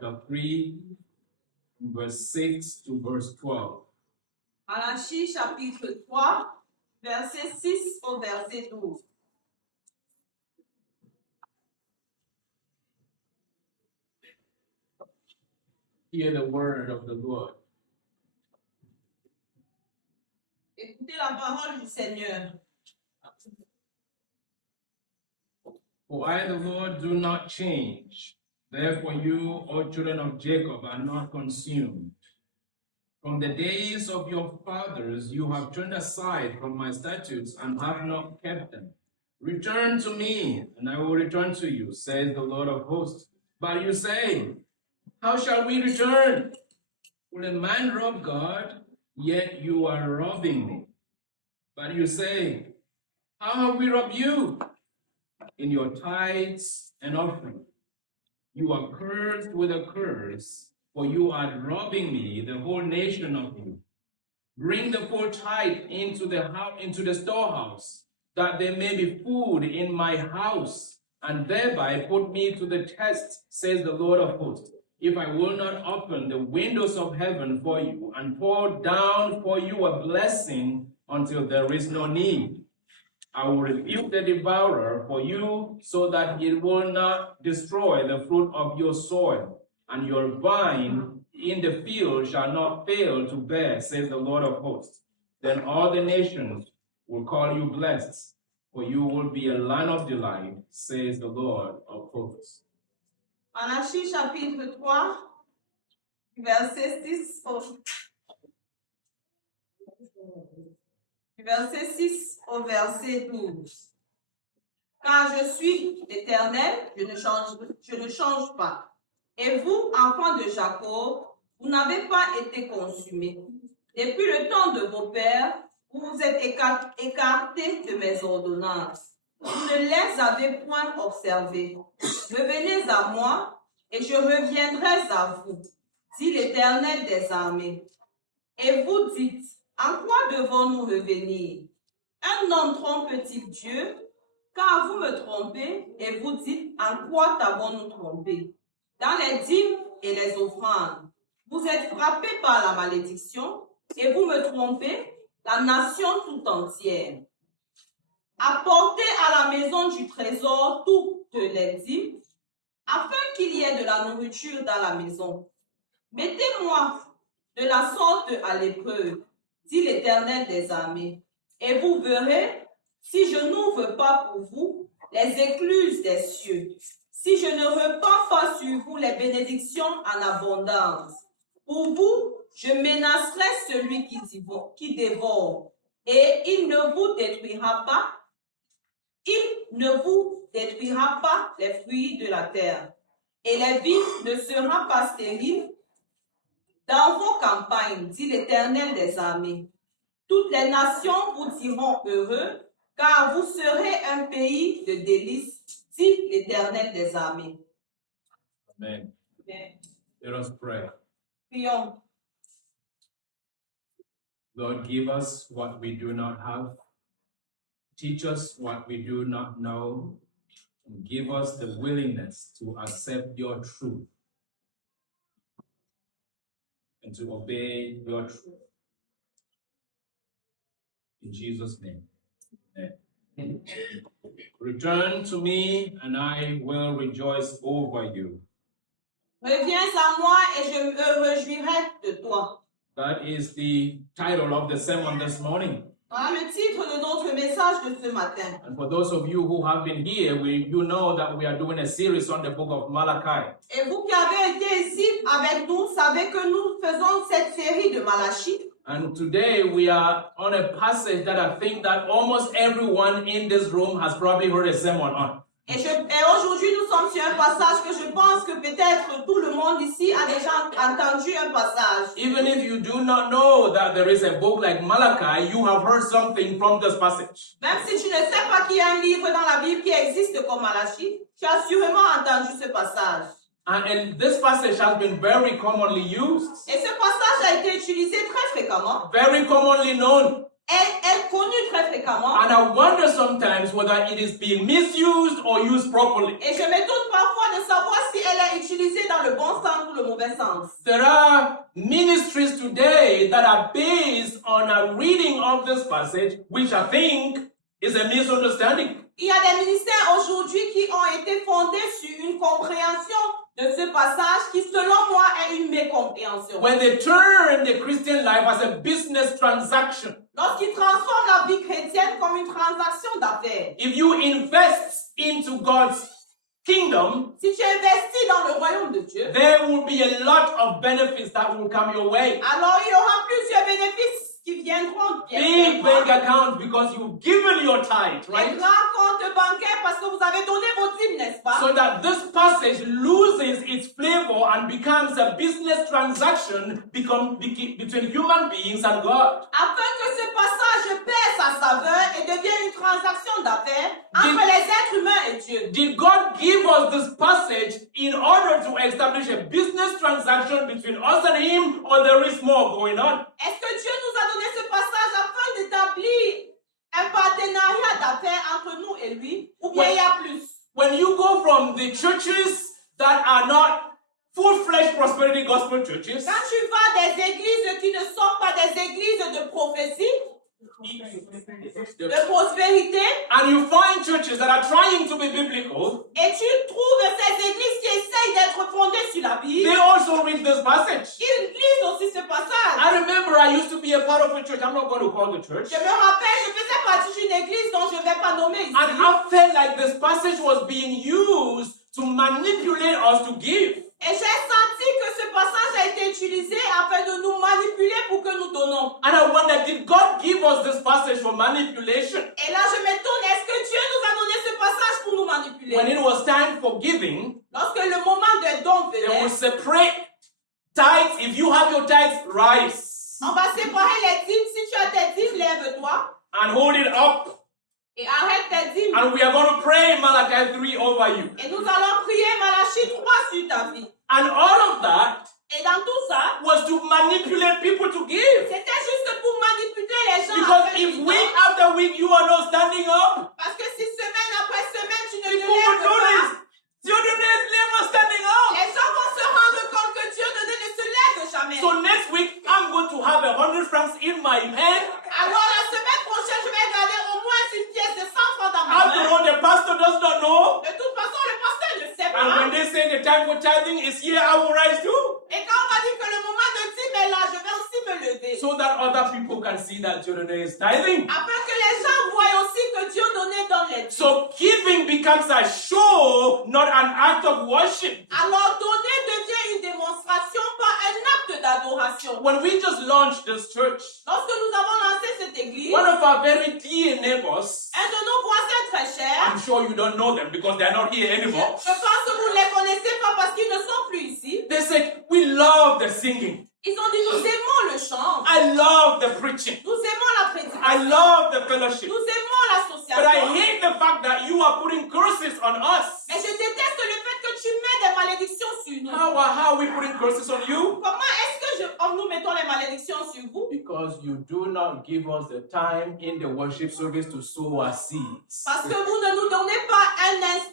chapter 3, verse 6 to verse 12. Malachie chapitre 3, verset 6 au verset 12. Hear the word of the Lord. Écoutez la parole du Seigneur. For I, the Lord, do not change. Therefore you, O children of Jacob, are not consumed. From the days of your fathers you have turned aside from my statutes and have not kept them. Return to me, and I will return to you, says the Lord of hosts. But you say, how shall we return? Will a man rob God? Yet you are robbing me. But you say, how have we robbed you? In your tithes and offering. You are cursed with a curse, for you are robbing me, the whole nation of you. Bring the full tithe into the storehouse, that there may be food in my house, and thereby put me to the test, says the Lord of hosts. If I will not open the windows of heaven for you and pour down for you a blessing until there is no need. I will rebuke the devourer for you, so that it will not destroy the fruit of your soil, and your vine in the field shall not fail to bear, says the Lord of hosts. Then all the nations will call you blessed, for you will be a land of delight, says the Lord of hosts. Malachie chapitre 3, verset 6 au verset 12. Car je suis l'Éternel, je ne change pas. Et vous, enfants de Jacob, vous n'avez pas été consumés. Depuis le temps de vos pères, vous vous êtes écartés de mes ordonnances. Vous ne les avez point observées. Revenez à moi, et je reviendrai à vous, dit l'Éternel des armées. Et vous dites, en quoi devons-nous revenir? Un homme trompe-t-il Dieu? Car vous me trompez, et vous dites, en quoi t'avons-nous trompé? Dans les dîmes et les offrandes, vous êtes frappés par la malédiction, et vous me trompez, la nation tout entière. Apportez à la maison du trésor toutes les dîmes, afin qu'il y ait de la nourriture dans la maison. Mettez-moi de la sorte à l'épreuve, dit l'Éternel des armées, et vous verrez, si je n'ouvre pas pour vous les écluses des cieux, si je ne repends pas sur vous les bénédictions en abondance. Pour vous, je menacerai celui qui dévore, et il ne vous détruira pas les fruits de la terre, et les vignes ne seront pas stériles dans vos campagnes, dit l'Éternel des armées. Toutes les nations vous diront heureux, car vous serez un pays de délices, dit l'Éternel des armées. Amen. Amen. Let us pray. Prions. Lord, give us what we do not have. Teach us what we do not know. And give us the willingness to accept your truth and to obey your truth. In Jesus' name. Amen. Return to me, and I will rejoice over you. Reviens à moi et je me réjouirai de toi. That is the title of the sermon this morning. Voilà le titre de notre message de ce matin. And for those of you who have been here, you know that we are doing a series on the book of Malachi. Et vous qui avez été ici avec nous, savez que nous faisons cette série de Malachie. And today we are on a passage that I think that almost everyone in this room has probably heard a sermon on. Et aujourd'hui, nous sommes sur un passage que je pense que peut-être tout le monde ici a déjà entendu un passage. Even if you do not know that there is a book like Malachi, you have heard something from this passage. Même si tu ne sais pas qu'il y a un livre dans la Bible qui existe comme Malachie, tu as sûrement entendu ce passage. And this passage has been very commonly used. Et ce passage a été utilisé très fréquemment. Very commonly known. Est connu très fréquemment. And I wonder sometimes whether it is being misused or used properly. Et je m'étonne parfois de savoir si elle est utilisé dans le bon sens ou le mauvais sens. There are ministries today that are based on a reading of this passage, which I think is a misunderstanding. Il y a des ministères aujourd'hui qui ont été fondés sur une compréhension de ce passage qui, selon moi, est une mécompréhension. When they turn the Christian life as a business transaction, Lorsqu'ils transforment la vie chrétienne comme une transaction d'affaires, if you invest into God's kingdom, si tu investis dans le royaume de Dieu, there will be a lot of benefits that will come your way. alors il y aura plusieurs bénéfices qui viendront bien. Big bank accounts because you've given your tithe, Les right? grands comptes bancaires parce que vous avez donné vos dîmes, n'est-ce pas? So that this passage loses its flavor and becomes a business transaction between human beings and God. Afin que ce passage perd sa saveur et devienne une transaction d'affaires entre les êtres humains et Dieu. Did God give us this passage in order to establish a business transaction between us and Him, or there is more going on? Est-ce que Dieu nous a donné ce passage afin d'établir un partenariat d'affaires entre nous et lui, ou bien il y a plus? When you go from the churches that are not full-fledged prosperity gospel churches, Quand tu vas des églises qui ne sont pas des églises de prophétie, de prospérité, and you find churches that are trying to be biblical, et tu trouves ces églises qui essayent d'être fondées sur la Bible, they also read this passage. ils lisent aussi ce passage. I remember I used to be a part of a church. I'm not going to call the church. Je me rappelle, je faisais partie d'une église dont je ne vais pas nommer ici. And I felt like this passage was being used to manipulate us to give. Et j'ai senti que ce passage a été utilisé afin de nous manipuler pour que nous donnons. And I wondered, did God give us this passage for manipulation? Et là, je m'étonne, est-ce que Dieu nous a donné ce passage pour nous manipuler? When it was time for giving, Lorsque le moment des dons they venait, will separate tithes. If you have your tithes, rise on va séparer les dîmes. Si tu as tes dîmes, lève-toi and hold it up. et arrête tes dîmes. And we are going to pray Malachi 3 over you. Et nous allons prier Malachie 3 sur ta vie. And all of that Et dans tout ça, was to manipulate people to give. c'était juste pour manipuler les gens. Because afin if qu'ils week donnent. after week you are not standing up, Parce que si semaine après semaine, tu ne te people will lèves notice. pas, Children is never standing up. les gens vont se rendre compte que Dieu ne se lève jamais. So next week, I'm going to have 100 francs in my hand. Alors la semaine prochaine, je vais garder au moins une pièce de 100 francs dans ma After main. all, the pastor does not know. De toute façon, le pasteur ne sait And when pas. they say the time for tithing is here, I will rise too. Et quand on va dire que le moment de dîme est là, je vais aussi me lever. So that other people can see that children is tithing. Afin que les gens voient aussi que Dieu donnait dans les dîmes. So giving becomes a show, not an act of worship. Alors donner devient une démonstration, pas un acte d'adoration. When we just launched this church, Lorsque nous avons lancé cette église, one of our very dear neighbors, un de nos voisins très chers, I'm sure you don't know them because they're not here anymore, je pense que vous ne les connaissez pas parce qu'ils ne sont plus ici. they said, we love the singing. Ils ont dit, nous aimons le chant, I love the preaching. nous aimons la I prédication, love the fellowship. nous aimons But I l'association. hate the fact that you are putting curses on us. Mais je déteste le fait que tu mets des malédictions sur nous. How are we putting curses on you? Comment est-ce que nous mettons les malédictions sur vous? Because you do not give us the time in the worship service to sow our seeds. Parce que vous ne nous donnez pas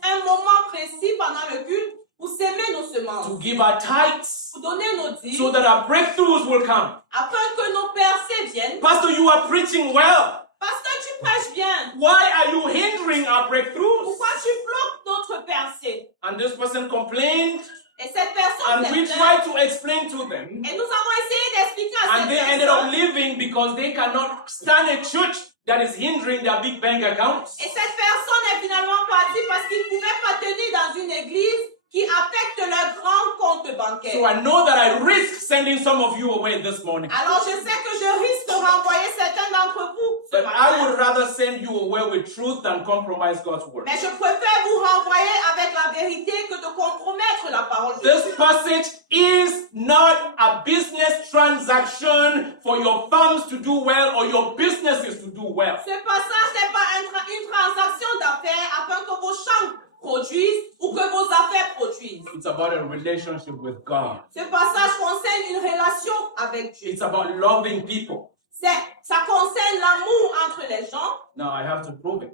un moment précis pendant le culte pour s'aimer nos semences, To give our tithes pour donner nos dîmes, so that our breakthroughs will come. afin que nos percées viennent. Pastor, you are preaching well. Parce que tu prêches bien. Why are you hindering our breakthroughs? Pourquoi tu bloques notre percée? And this person complained, Et cette personne and we s'est tried to explain to them, et nous avons essayé d'expliquer à and cette they ended up personne. leaving because they cannot stand a church that is hindering their big bank accounts. Et cette personne est finalement partie parce qu'ils ne pouvaient pas tenir dans une église qui affecte leur grand compte So bancaire. I know that I risk sending some of you away this morning. Alors je sais que je risque de renvoyer certains d'entre vous ce But I matin. would rather send you away with truth than compromise God's word. Mais je préfère vous renvoyer avec la vérité que de compromettre la parole de This Dieu. passage is not a business transaction for your farms to do well or your businesses to do well. Ce passage n'est pas une transaction d'affaires afin que vos champs produisent ou que vos affaires produisent. It's about a relationship with God. Ce passage concerne une relation avec Dieu. It's about loving people. Ça concerne l'amour entre les gens. Now I have to prove it,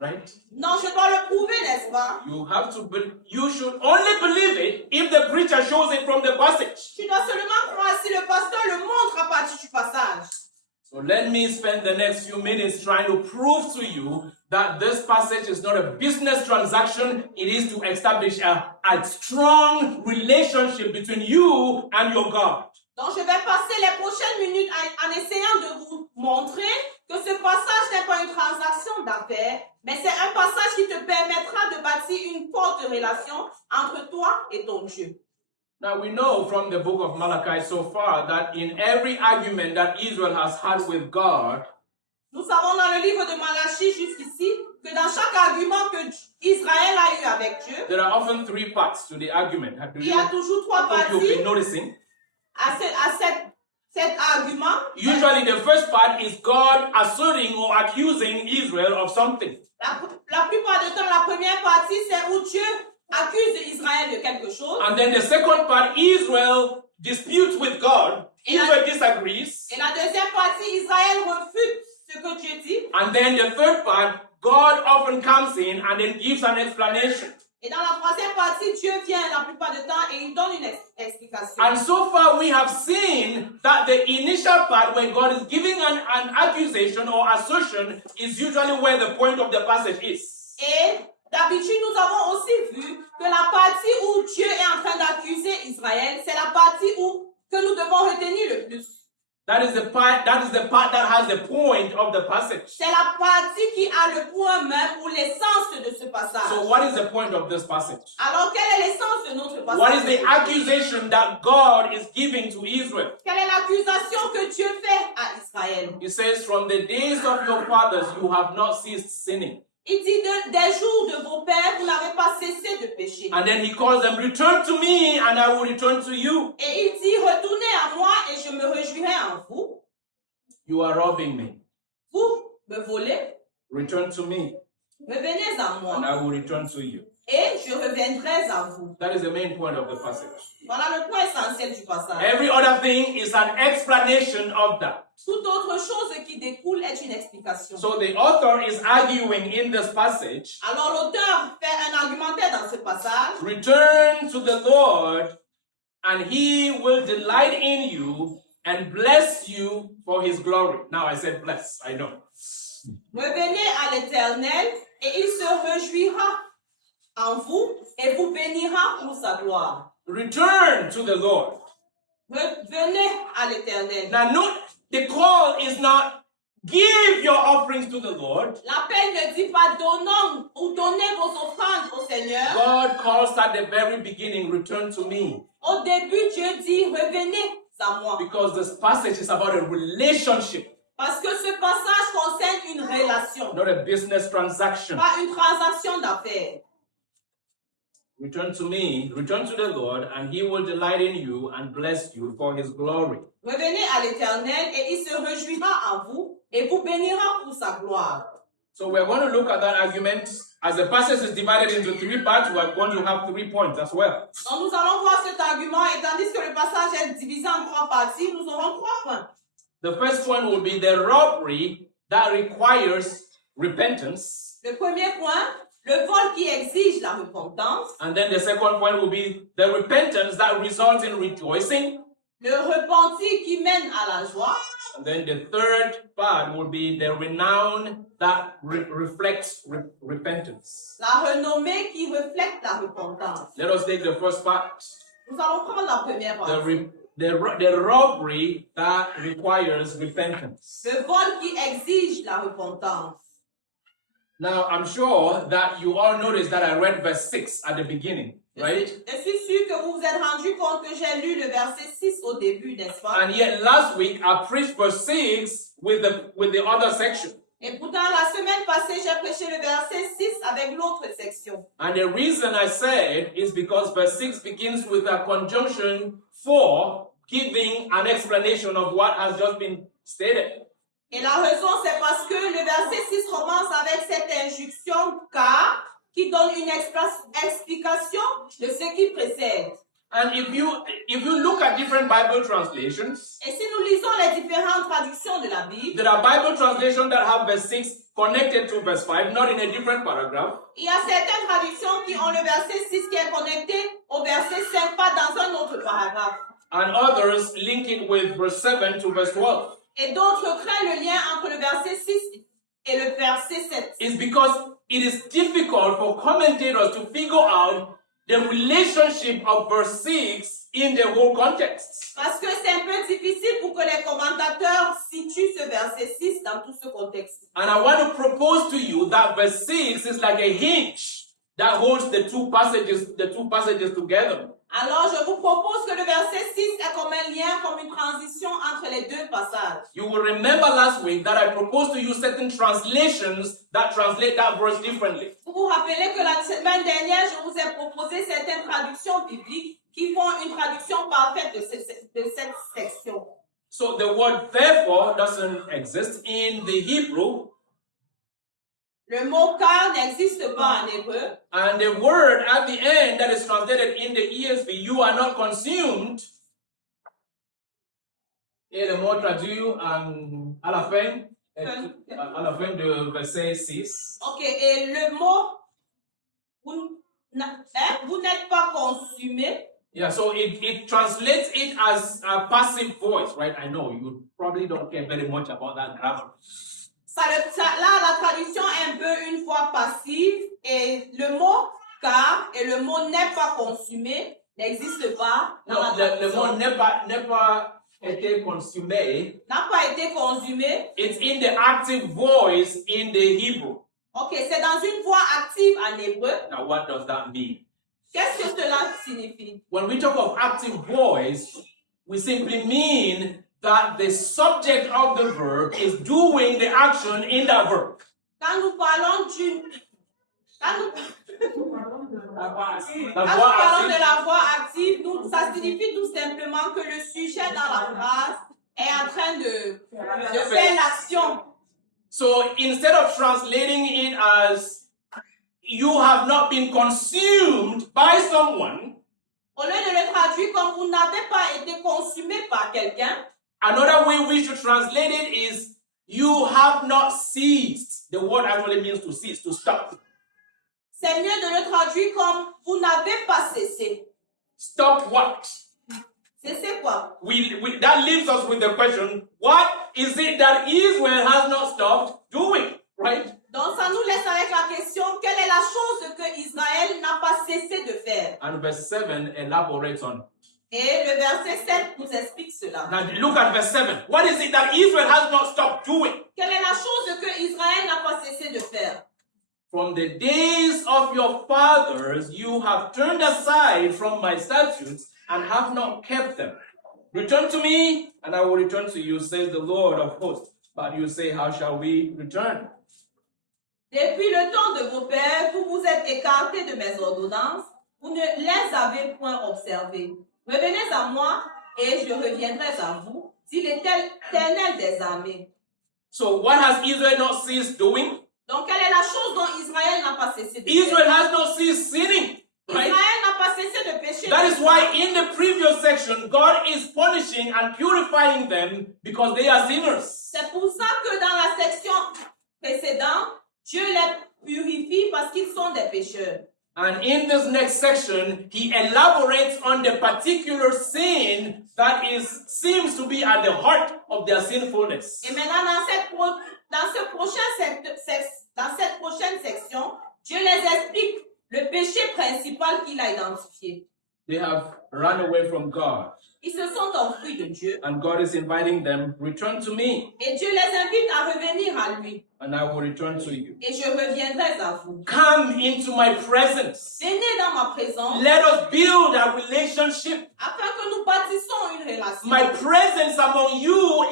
right? Non, je dois le prouver, n'est-ce pas? You should only believe it if the preacher shows it from the passage. Tu dois seulement croire si le pasteur le montre à partir du passage. So let me spend the next few minutes trying to prove to you that this passage is not a business transaction. It is to establish a strong relationship between you and your God. Donc, je vais passer les prochaines minutes en essayant de vous montrer que ce passage n'est pas une transaction d'affaires, mais c'est un passage qui te permettra de bâtir une forte relation entre toi et ton Dieu. Now we know from the book of Malachi so far that in every argument that Israel has had with God, Nous savons dans le livre de Malachie jusqu'ici que dans chaque argument que Israël a eu avec Dieu, there are often three parts to the argument. il y a toujours trois I hope you've been parties noticing. à cet argument. Usually the first part is God asserting or accusing Israel of something. La plupart du temps, la première partie, c'est où Dieu accuse Israël de quelque chose. And then the second part, Israel disputes with God. Israel disagrees. Et la deuxième partie, Israël refute ce que Dieu dit. And then the third part, God often comes in and then gives an explanation. Et dans la troisième partie, Dieu vient la plupart du temps et il donne une explication. And so far we have seen that the initial part where God is giving an accusation or assertion is usually where the point of the passage is. Et d'habitude, nous avons aussi vu que la partie où Dieu est en train d'accuser Israël, c'est la partie que nous devons retenir le plus. That is the part that has the point of the passage. C'est la partie qui a le point même ou l'essence de ce passage. So what is the point of this passage? Alors, quelle est l'essence de notre passage? What is the accusation that God is giving to Israel? Quelle est l'accusation que Dieu fait à Israël? He says, from the days of your fathers, you have not ceased sinning. Il dit des jours de vos pères, vous n'avez pas cessé de pécher. And then he calls them, return to me and I will return to you. Et il dit, retournez à moi et je me réjouirai en vous. You are robbing me. Vous me volez, Return to me revenez à and moi I will return to you. et je reviendrai à vous. That is the main point of the passage. Voilà le point essentiel du passage. Every other thing is an explanation of that. Toute autre chose qui découle est une explication. So the author is arguing in this passage, Alors l'auteur fait un argumentaire dans ce passage. return to the Lord and he will delight in you and bless you for his glory. Now I said bless, I know. Revenez à l'Éternel et il se réjouira en vous et vous bénira pour sa gloire. Return to the Lord. Revenez à l'Éternel. Now note, the call is not give your offerings to the Lord. L'appel ne dit pas donnons ou donnez vos offrandes au Seigneur. God calls at the very beginning, return to me. Au début, Dieu dit revenez à moi. Because this passage is about a relationship, Parce que ce passage concerne une relation, not a business transaction. pas une transaction d'affaires. Return to me, return to the Lord, and he will delight in you and bless you for his glory. Revenez à l'Éternel et il se réjouira en vous et vous bénira pour sa gloire. So we're going to look at that argument. As the passage is divided into three parts, we're going to have 3 points as well. Donc nous allons voir cet argument et tandis que le passage est divisé en 3 parties, nous aurons 3 points. The first one will be the robbery that requires repentance. Le premier point, le vol qui exige la repentance. And then the second point will be the repentance that results in rejoicing. Le repentir qui mène à la joie. And then the third part will be the renown that reflects repentance. La renommée qui reflète la repentance. Let us take the first part. Nous allons prendre la première partie. The robbery that requires repentance. Le vol qui exige la repentance. Now, I'm sure that you all noticed that I read verse 6 at the beginning, right? Je suis sûr que vous vous êtes rendu compte que j'ai lu le verset 6 au début, n'est-ce pas? And yet last week I preached verse 6 with the other section. Et pourtant, la semaine passée, j'ai prêché le verset 6 avec l'autre section. And the reason I said is because verse 6 begins with a conjunction for, giving an explanation of what has just been stated. Et la raison, c'est parce que le verset 6 commence avec cette injonction car qui donne une explication de ce qui précède. And if you look at different Bible translations, Et si nous lisons les différentes traductions de la Bible, there are Bible translations that have verse 6 connected to verse 5, not in a different paragraph. il y a certaines traductions qui ont le verset 6 qui est connecté au verset 5, pas dans un paragraphe. And others link it with verse 7 to verse 12. Et d'autres créent le lien entre le verset 6 et le verset 7. It's because it is difficult for commentators to figure out the relationship of verse 6 in the whole context. Parce que c'est un peu difficile pour que les commentateurs situent ce verset 6 dans tout ce contexte. And I want to propose to you that verse 6 is like a hinge that holds the two passages together. Alors, je vous propose que le verset 6 est comme un lien, comme une transition entre les deux passages. You will remember last week that I proposed to you certain translations that translate that verse differently. Vous vous rappelez que la semaine dernière, je vous ai proposé certaines traductions bibliques qui font une traduction parfaite de cette section. So the word therefore doesn't exist in the Hebrew, Le mot car n'existe pas en hébreu. and the word at the end that is translated in the ESV, you are not consumed. Et le mot traduit à la fin de verset 6. Ok, et le mot vous n'êtes pas consumé. Yeah, so it translates it as a passive voice, right? I know you probably don't care very much about that grammar. Là, la traduction est un peu une voix passive et le mot car et le mot n'est pas consumé n'existe pas dans No, la le traduction. mot n'est pas été consumé. N'a pas été consumé. It's in the active voice in the Hebrew. Ok, c'est dans une voix active en hébreu. Now, what does that mean? Qu'est-ce que cela signifie? When we talk of active voice, we simply mean that the subject of the verb is doing the action in that verb. Quand nous parlons d'une... Quand nous La Quand nous voix parlons de active. la voix active, ça signifie tout simplement que le sujet dans la phrase est en train de faire l'action. So instead of translating it as you have not been consumed by someone, Au lieu de le traduire comme vous n'avez pas été consumé par quelqu'un, another way we should translate it is you have not ceased. The word actually means to cease, to stop. c'est mieux de le traduire comme vous n'avez pas cessé. Stop what? Cessé quoi? That leaves us with the question, what is it that Israel has not stopped doing, right? Donc ça nous laisse avec la question, quelle est la chose que Israël n'a pas cessé de faire? And verse 7 elaborates on it. Et le verset 7 nous explique cela. Now look at verse 7. What is it that Israel has not stopped doing? Quelle est la chose que Israël n'a pas cessé de faire? From the days of your fathers, you have turned aside from my statutes and have not kept them. Return to me, and I will return to you, says the Lord of hosts. But you say, how shall we return? Depuis le temps de vos pères, vous vous êtes écartés de mes ordonnances, vous ne les avez point observées. Revenez à moi, et je reviendrai à vous, dit l'Éternel des armées. So what has Israel not ceased doing? Donc, quelle est la chose dont Israël n'a pas cessé de Israel faire? has not ceased sinning, right? Israël n'a pas cessé de pécher. That is why in the previous section, God is punishing and purifying them because they are sinners. C'est pour ça que dans la section précédente, Dieu les purifie parce qu'ils sont des pécheurs. And in this next section, he elaborates on the particular sin that seems to be at the heart of their sinfulness. Et maintenant, dans cette prochaine section, Dieu les explique le péché principal qu'il a identifié. They have run away from God, Ils se sont enfuis de Dieu. and God is inviting them, return to me, Et Dieu les invite à revenir à lui. and I will return to you. Et je reviendrai à vous. Come into my presence. Venez dans ma présence Let us build a relationship. afin que nous bâtissons une relation. My presence among you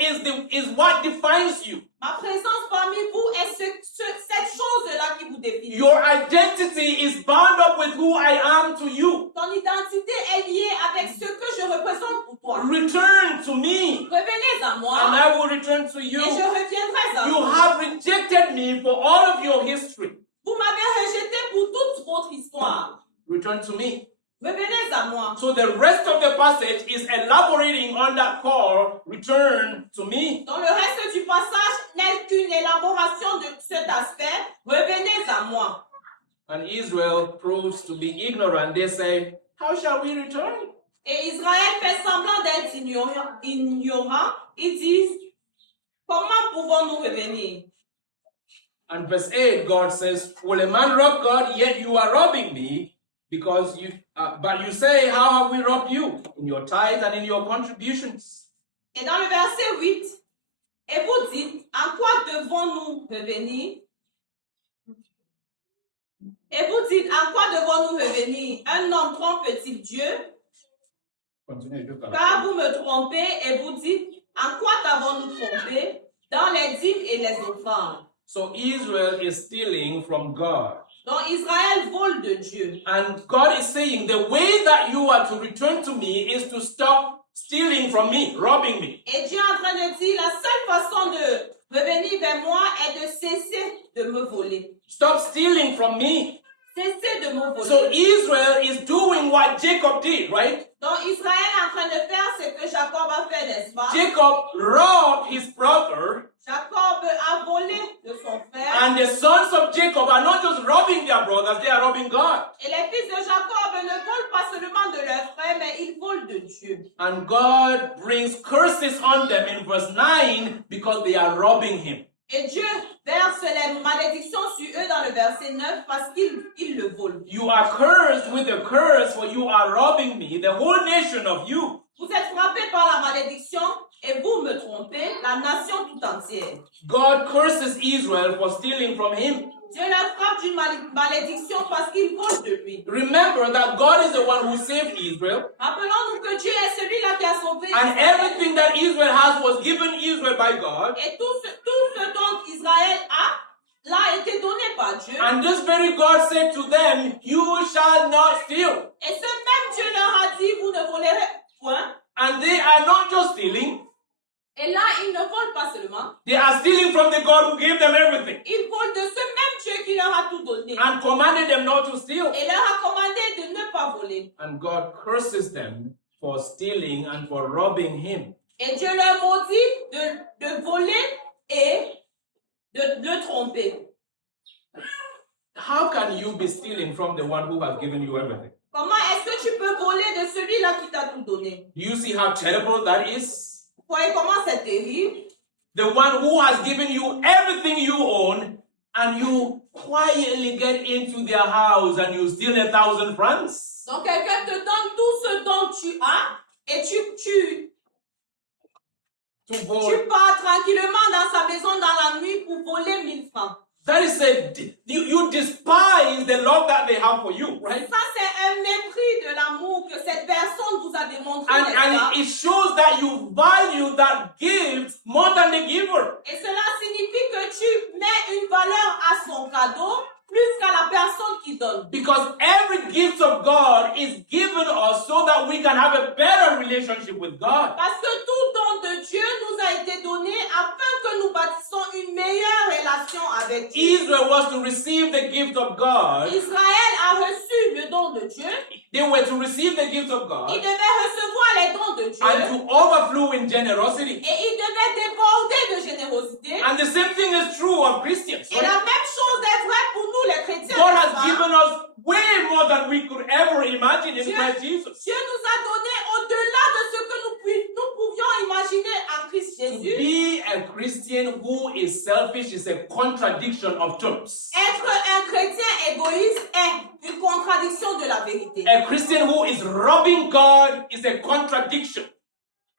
is what defines you. Ma présence parmi vous est cette chose-là qui vous définit. Your identity is bound up with who I am to you. Ton identité est liée avec ce que je représente pour toi. Return to me, Revenez à and moi I will return to et you. je reviendrai à You vous. have rejected me for all of your history. Vous m'avez rejeté pour toute votre histoire. Return to me. Revenez à moi. So the rest of the passage is elaborating on that call, return to me. Donc le reste du passage n'est qu'une élaboration de cet aspect. Revenez à moi. And Israel proves to be ignorant. They say, how shall we return? Et Israël fait semblant d'être ignorant. Ils disent, comment pouvons-nous revenir? And verse 8, God says, will a man rob God? Yet you are robbing me, because but you say, how have we robbed you? In your tithes and in your contributions. Et dans le verset 8, et vous dites, en quoi devons-nous revenir? Et vous dites, en quoi devons-nous revenir? Un homme trompe-t-il Dieu? Continuez, Car vous me trompez et vous dites, en quoi t'avons-nous trompé? Dans les dîmes et les offrandes. So Israel is stealing from God. Donc Israël vole de Dieu. And God is saying, the way that you are to return to me is to stop stealing from me, robbing me. Et Dieu est en train de dire, la seule façon de revenir vers moi est de cesser de me voler. Stop stealing from me. Cessez de me voler. So Israel is doing what Jacob did, right? Donc Israël est en train de faire ce que Jacob a fait, n'est-ce pas? Jacob robbed his brother, Jacob a volé de son frère. and the sons of Jacob are not just robbing their brothers, they are robbing God. Et les fils de Jacob ne volent pas seulement de leur frère, mais ils volent de Dieu. And God brings curses on them in verse 9 because they are robbing him. Et Dieu verse les malédictions sur eux dans le verset 9 parce qu'ils le volent. You are cursed with a curse, for you are robbing me, the whole nation of you. Vous êtes frappés par la malédiction et vous me trompez, la nation tout entière. God curses Israel for stealing from him. Dieu leur frappe d'une malédiction parce qu'ils volent de lui. Remember that God is the one who saved Israel, Rappelons-nous que Dieu est celui-là qui a sauvé and Israël. everything that Israel has was given Israel by God. Et tout ce dont Israël a, l'a été donné par Dieu. And this very God said to them, you shall not steal. Et ce même Dieu leur a dit, vous ne volerez point. And they are not just stealing, Et là, ils ne volent pas seulement. they are stealing from the God who gave them everything Ils volent de ce même Dieu qui leur a tout donné. and commanded them not to steal. Et leur a commandé de ne pas voler. And God curses them for stealing and for robbing him. Et Dieu leur maudit de voler et de le tromper. How can you be stealing from the one who has given you everything? Comment est-ce que tu peux voler de celui-là qui t'a tout donné? Do you see how terrible that is? Vous voyez comment c'est terrible? The one who has given you everything you own, and you quietly get into their house and you steal 1,000 francs. Donc quelqu'un te donne tout ce dont tu as et tu pars tranquillement dans sa maison dans la nuit pour voler 1,000 francs. That is you despise the love that they have for you, right? Ça, c'est un mépris de l'amour que cette personne vous a démontré. n'est-ce pas? And it shows that you value that gift more than the giver. Et cela signifie que tu mets une valeur à son cadeau plus qu'à la personne qui donne. Because every gift of God is given us so that we can have a better relationship with God. Parce que tout don de Dieu nous a été donné afin que nous bâtissons une meilleure relation avec Dieu. Israel was to receive the gift of God. Israël a reçu le don de Dieu. They were to receive the gift of God Il devait recevoir les dons de Dieu. and to overflow in generosity. Et il devait déborder de générosité. And the same thing is true of Christians. Et la même chose est vraie pour nous les chrétiens. God n'est-ce has pas? given us way more than we could ever imagine in Dieu, Christ Jesus. Dieu nous a donné au-delà de ce que nous pouvions imaginer en Christ To Jésus. be a Christian who is selfish is a contradiction of terms. Être un chrétien égoïste est une contradiction de la vérité. A Christian who is robbing God is a contradiction.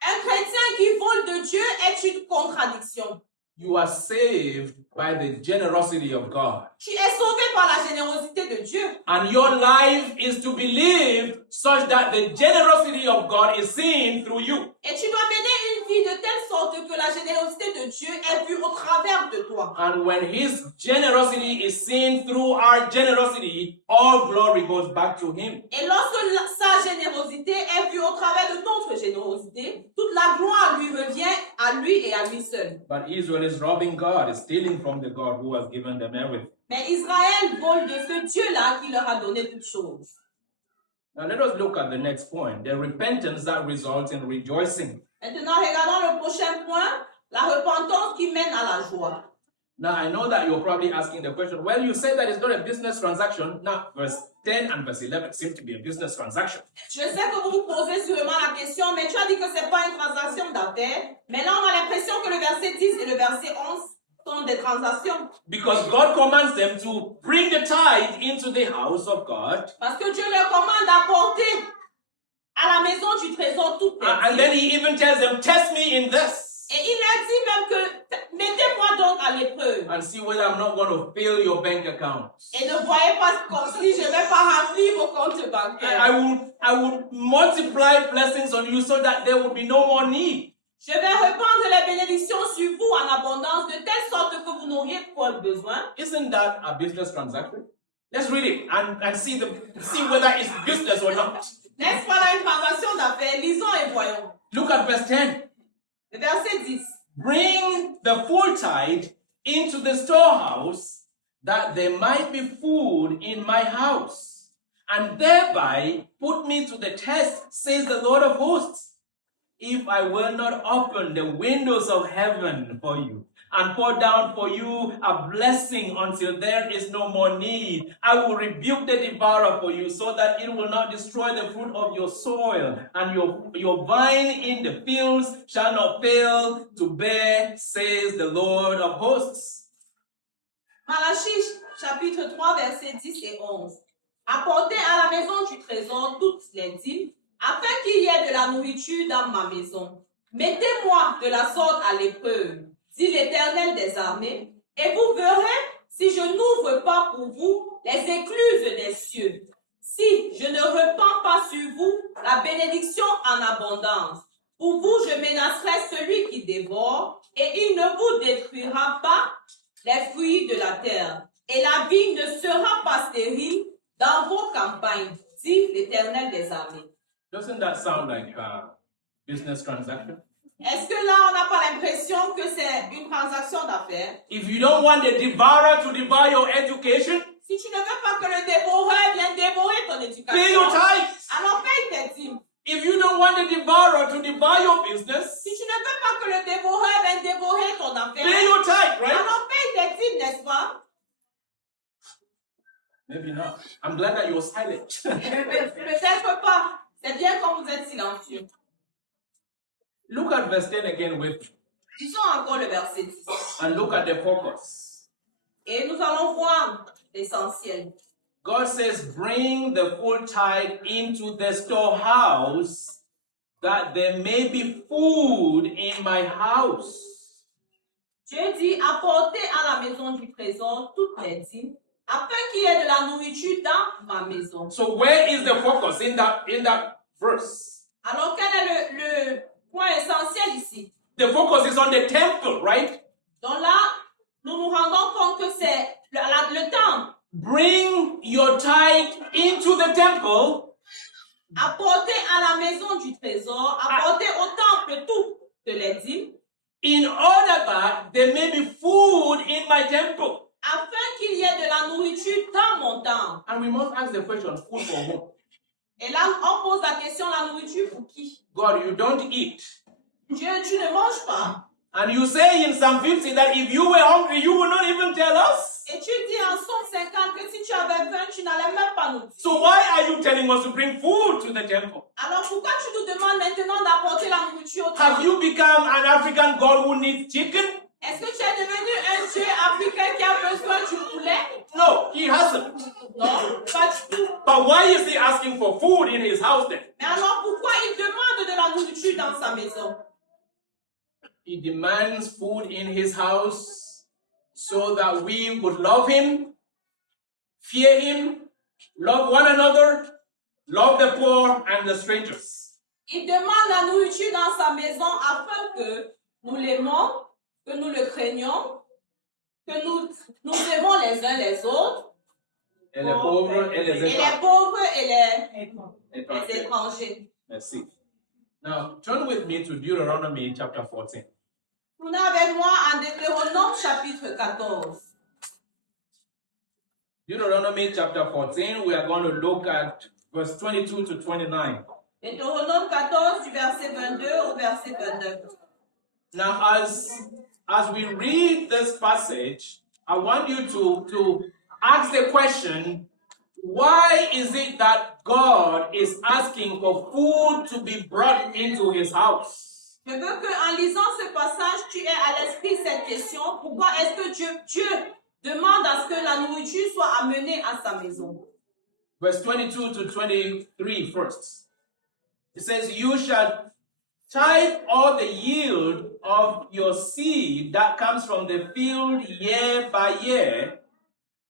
Un chrétien qui vole de Dieu est une contradiction. You are saved by the generosity of God. Tu es sauvé par la générosité de Dieu. And your life is to be lived such that the generosity of God is seen through you. Et tu dois mener une vie de telle sorte que la générosité de Dieu est vue au travers de toi. And when His generosity is seen through our generosity, all glory goes back to Him. Et lorsque sa générosité est vue au travers de notre générosité, toute la gloire lui revient à lui et à lui seul. But Israel is robbing God, is stealing from the God who has given them everything. Mais Israël vole de ce Dieu-là qui leur a donné toutes choses. Now let us look at the next point, the repentance that results in rejoicing. Maintenant, regardons le prochain point, la repentance qui mène à la joie. Now I know that you're probably asking the question, well, you said that it's not a business transaction. Now verse 10 and verse 11 seem to be a business transaction. Je sais que vous vous posez sûrement bénédiction, mais tu as dit que c'est pas une transaction d'affaires. Mais là, on a l'impression que le verset 10 et le verset 11 sont des transactions. Because God commands them to bring the tithe into the house of God. Parce que Dieu leur commande d'apporter à la maison du trésor toutes les And dîmes. then he even tells them, test me in this. Et il leur dit même que mettez-moi donc à l'épreuve. And see whether I'm not going to fill your bank account. Et ne voyez pas comme si je ne vais pas remplir vos comptes bancaires. I will multiply blessings on you so that there will be no more need. Je vais répandre les bénédictions sur vous en abondance de telle sorte que vous n'auriez pas besoin. Isn't that a business transaction? Let's read it and see whether it's business or not. N'est-ce pas là une transaction d'affaires? Lisons et voyons. Look at verse 10. Le verset 10. Bring the full tithe into the storehouse, that there might be food in my house, and thereby put me to the test, says the Lord of hosts, if I will not open the windows of heaven for you, and pour down for you a blessing until there is no more need. I will rebuke the devourer for you, so that it will not destroy the fruit of your soil, and your vine in the fields shall not fail to bear, says the Lord of hosts. Malachie chapitre 3 versets 10 et 11. Apportez à la maison du trésor toutes les dîmes, afin qu'il y ait de la nourriture dans ma maison. Mettez-moi de la sorte à l'épreuve, dit l'Éternel des armées, et vous verrez si je n'ouvre pas pour vous les écluses des cieux, si je ne repends pas sur vous la bénédiction en abondance. Pour vous, je menacerai celui qui dévore, et il ne vous détruira pas les fruits de la terre, et la vie ne sera pas stérile dans vos campagnes, dit l'Éternel des armées. Doesn't that sound like a business transaction? Est-ce que là, on n'a pas l'impression que c'est une transaction d'affaires? If you don't want the devourer to devour your education, Si tu ne veux pas que le dévoreur vienne dévorer ton pay éducation, your tithes. alors paye tes dîmes. If you don't want the devourer to devour your business, Si tu ne veux pas que le dévoreur vienne dévorer ton affaire, pay your tithe, right? alors paye tes dîmes, n'est-ce pas? Maybe not. I'm glad that you're silent. Peut-être pas. C'est bien quand vous êtes silencieux. Look at verse 10 again with me, Lisons encore le verset 10. and look at the focus. Et nous allons voir l'essentiel. God says, bring the full tithe into the storehouse, that there may be food in my house. Dieu dit, apportez à la maison du trésor toutes les dîmes, afin qu'il y ait de la nourriture dans ma maison. So where is the focus in that verse? Alors, quel est le point essentiel ici? The focus is on the temple, right? Donc là, nous nous rendons compte que c'est le temple. Bring your tithe into the temple, Apportez à la maison du trésor, apportez au temple toutes les dîmes, in order that there may be food in my temple. afin qu'il y ait de la nourriture dans mon temple. And we must ask the question, food for whom? Et là, on pose la question, la nourriture pour qui? God, you don't eat. Dieu, tu ne manges pas. And you say in Psalm 50 that if you were hungry, you would not even tell us. Et tu dis en Somme 50 que si tu avais faim, tu n'allais même pas nous dire. So why are you telling us to bring food to the temple? Alors pourquoi tu nous demandes maintenant d'apporter la nourriture au Have temple? you become an African God who needs chicken? Est-ce que tu es devenu un Dieu africain qui a besoin du poulet? No, he hasn't. Non, pas du tout. But why is he asking for food in his house then? Mais alors pourquoi il demande de la nourriture dans sa maison? He demands food in his house so that we would love him, fear him, love one another, love the poor and the strangers. Il demande la nourriture dans sa maison afin que nous l'aimons, que nous le craignons, que nous aimons les uns les autres, Et les pauvres et les et les étrangers. pauvres et les étrangers. Merci. Now, turn with me to Deuteronomy chapter 14. Tournez avec moi en Deutéronome chapitre 14. Deuteronomy chapter 14, we are going to look at verse 22 to 29. Deutéronome 14 du verset 22 au verset 29. Now, as we read this passage, I want you to ask the question, Why is it that God is asking for food to be brought into his house? Je veux qu'en lisant ce passage, tu aies à l'esprit cette question. Pourquoi est-ce que Dieu demande à ce que la nourriture soit amenée à sa maison? Verse 22 to 23 first. It says, you shall tithe all the yield of your seed that comes from the field year by year,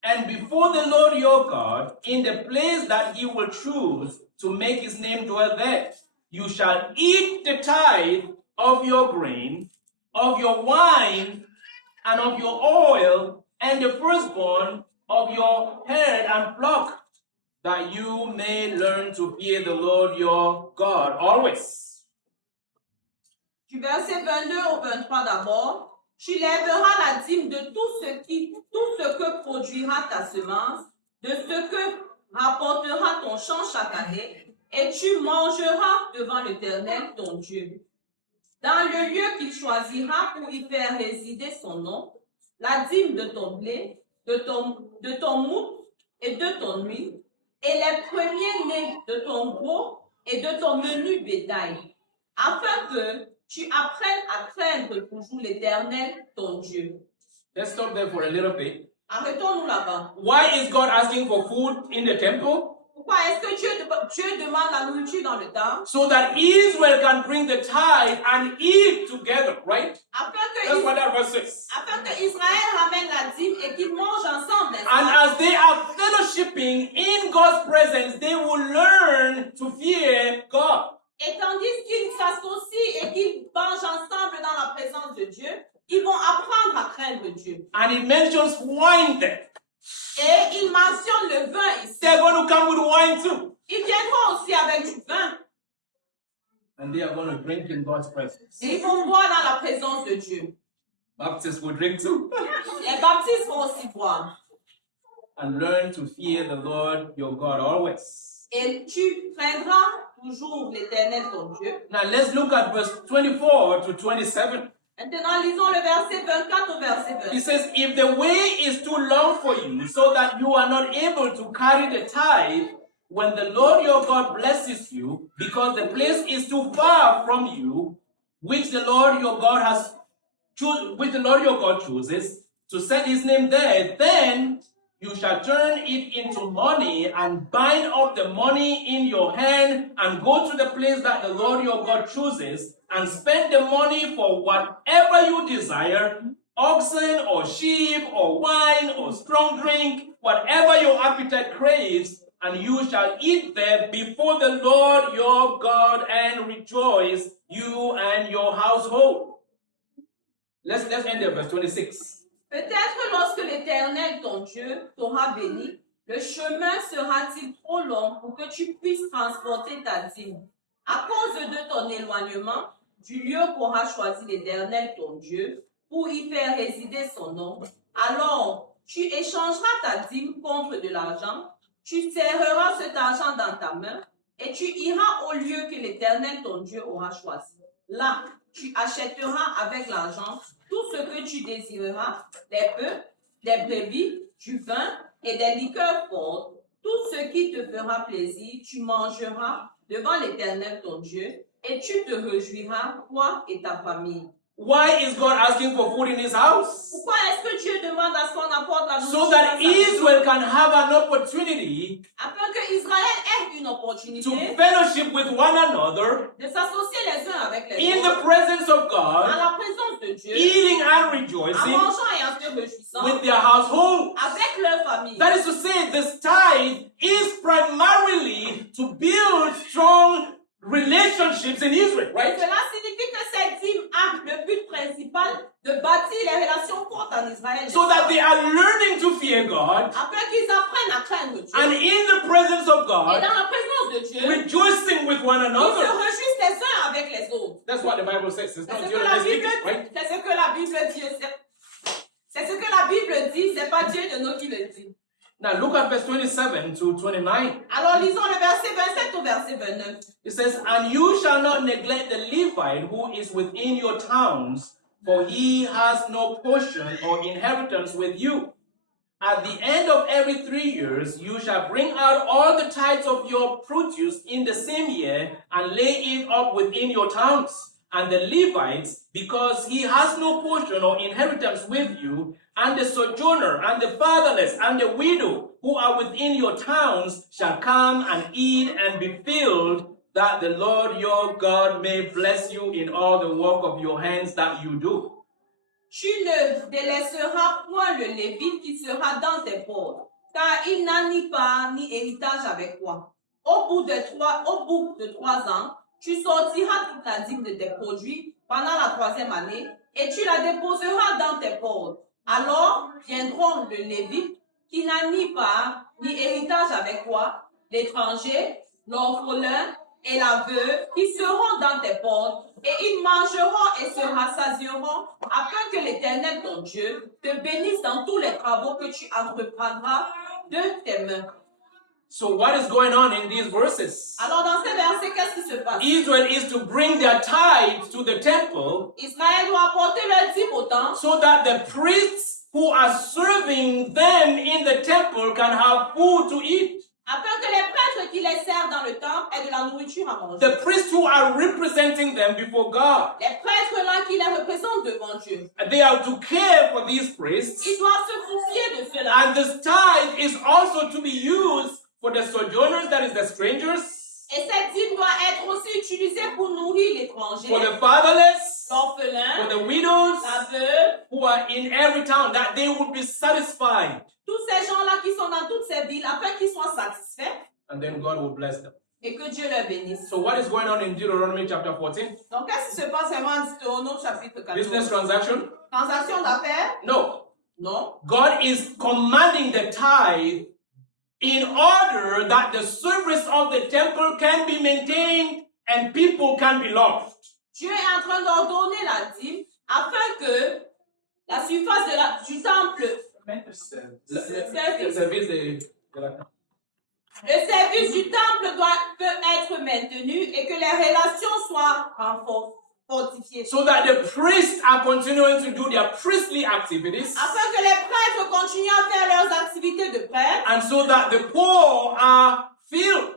and before the Lord your God, in the place that he will choose to make his name dwell there, you shall eat the tithe of your grain, of your wine, and of your oil, and the firstborn of your herd and flock, that you may learn to fear the Lord your God always. Du verset 22 au 23 d'abord. Tu lèveras la dîme de tout ce que produira ta semence, de ce que rapportera ton champ chaque année, et tu mangeras devant l'Éternel ton Dieu. Dans le lieu qu'il choisira pour y faire résider son nom, la dîme de ton blé, de ton moût et de ton huile, et les premiers-nés de ton gros et de ton menu bétail, afin que tu apprennes à craindre toujours l'Éternel, ton Dieu. Let's stop there for a little bit. Arrêtons-nous là-bas. Why is God asking for food in the temple? Pourquoi est-ce que Dieu demande la nourriture dans le temple? So that Israel can bring the tithe and eat together, right? That's what that verse says. Afin que Israël ramène la dîme et qu'ils mangent ensemble. And as they are fellowshipping in God's presence, they will learn to fear God. Et tandis qu'ils s'associent et qu'ils mangent ensemble dans la présence de Dieu, ils vont apprendre à craindre Dieu. And it mentions wine there. Et il mentionne le vin ici. They're going to come with wine too. Ils viendront aussi avec du vin. And they are going to drink in God's presence. Et ils vont boire dans la présence de Dieu. Baptists will drink too. Les baptistes vont aussi boire. And learn to fear the Lord your God always. Et tu craindras toujours l'Éternel ton Dieu. Now let's look at verse 24 to 27. Maintenant, lisons le verset 24 au verset 27. It says, if the way is too long for you, so that you are not able to carry the tithe, when the Lord your God blesses you, because the place is too far from you, which the Lord your God chooses to set his name there, then you shall turn it into money and bind up the money in your hand and go to the place that the Lord your God chooses and spend the money for whatever you desire, oxen or sheep or wine or strong drink, whatever your appetite craves, and you shall eat there before the Lord your God and rejoice, you and your household. Let's end there, verse 26. Peut-être lorsque l'Éternel, ton Dieu, t'aura béni, le chemin sera-t-il trop long pour que tu puisses transporter ta dîme. À cause de ton éloignement du lieu qu'aura choisi l'Éternel, ton Dieu, pour y faire résider son nom, alors tu échangeras ta dîme contre de l'argent, tu serreras cet argent dans ta main, et tu iras au lieu que l'Éternel, ton Dieu, aura choisi. Là, tu achèteras avec l'argent tout ce que tu désireras, des bœufs, des brebis, du vin et des liqueurs fortes, tout ce qui te fera plaisir, tu mangeras devant l'Éternel ton Dieu, et tu te réjouiras, toi et ta famille. Why is God asking for food in his house? Pourquoi est-ce que Dieu demande à ce qu'on apporte la nourriture So that Israel can have an opportunity afin que Israël ait une opportunité to fellowship with one another de s'associer les uns avec les in autres the presence of en God, la présence de Dieu, eating and en rejoicing mangeant et en se réjouissant with their household. avec leur famille. That is to say, this tithe is primarily to build strong relationships in Israel, right? Cela signifie que cette dîme a le but principal de bâtir les relations fortes en Israël. So that they are learning to fear God, Afin qu'ils apprennent à craindre Dieu. and in the presence of Et God, dans la présence de Dieu, rejoicing with one ils se another. réjouissent les uns avec les autres. That's what the Bible says. It's C'est not ce que la Bible journalistic, right? dit. C'est ce que la Bible dit. C'est ce que la Bible dit. C'est pas Dieu de nous qui le dit. Now look at verse 27 to 29. Alors lisons le verset 27 au verset 29. It says, and you shall not neglect the Levite who is within your towns, for he has no portion or inheritance with you. At the end of every 3 years, you shall bring out all the tithes of your produce in the same year and lay it up within your towns. And the Levites, because he has no portion or inheritance with you, and the sojourner, and the fatherless, and the widow, who are within your towns, shall come and eat and be filled, that the Lord your God may bless you in all the work of your hands that you do. Tu ne délaisseras point le Lévite qui sera dans tes portes, car il n'a ni part ni héritage avec toi. Au bout de 3 ans, tu sortiras toute la dîme de tes produits pendant la 3e année, et tu la déposeras dans tes portes. Alors viendront le Lévite qui n'a ni part ni héritage avec toi, l'étranger, l'orphelin et la veuve qui seront dans tes portes, et ils mangeront et se rassasieront, afin que l'Éternel ton Dieu te bénisse dans tous les travaux que tu entreprendras de tes mains. So what is going on in these verses? Alors dans ces versets, qu'est-ce qui se passe? Israel is to bring their tithes to the temple Israël doit apporter leur dîme au temple, so that the priests who are serving them in the temple can have food to eat. afin que les prêtres qui les servent dans le temple aient de la nourriture à manger. The priests who are representing them before God, Les prêtres là qui les représentent devant Dieu, they are to care for these priests, ils doivent se soucier de cela. and this tithe is also to be used for the sojourners, that is the strangers, Et cette dîme doit être aussi utilisée pour nourrir l'étranger, for the fatherless, for l'orphelin, the widows la veuve, who are in every town, that they would be satisfied, tous ces gens-là qui sont dans toutes ces villes, afin qu'ils soient satisfaits and then God will bless them. et que Dieu les bénisse. So what is going on in Deuteronomy chapter 14? Donc, qu'est-ce qui se passe vraiment en Deutéronome chapitre 14? Business transaction? Transaction d'affaires? No. Non. God is commanding the tithe in order that the service of the temple can be maintained and people can be loved. Dieu est en train d'ordonner la dîme afin que la surface du temple, Le service de la le service du temple peut être maintenu et que les relations soient fortifiées. so that the priests are continuing to do their priestly activities, Afin que les prêtres continuent à faire leurs activités de prêtre and so that the poor are filled.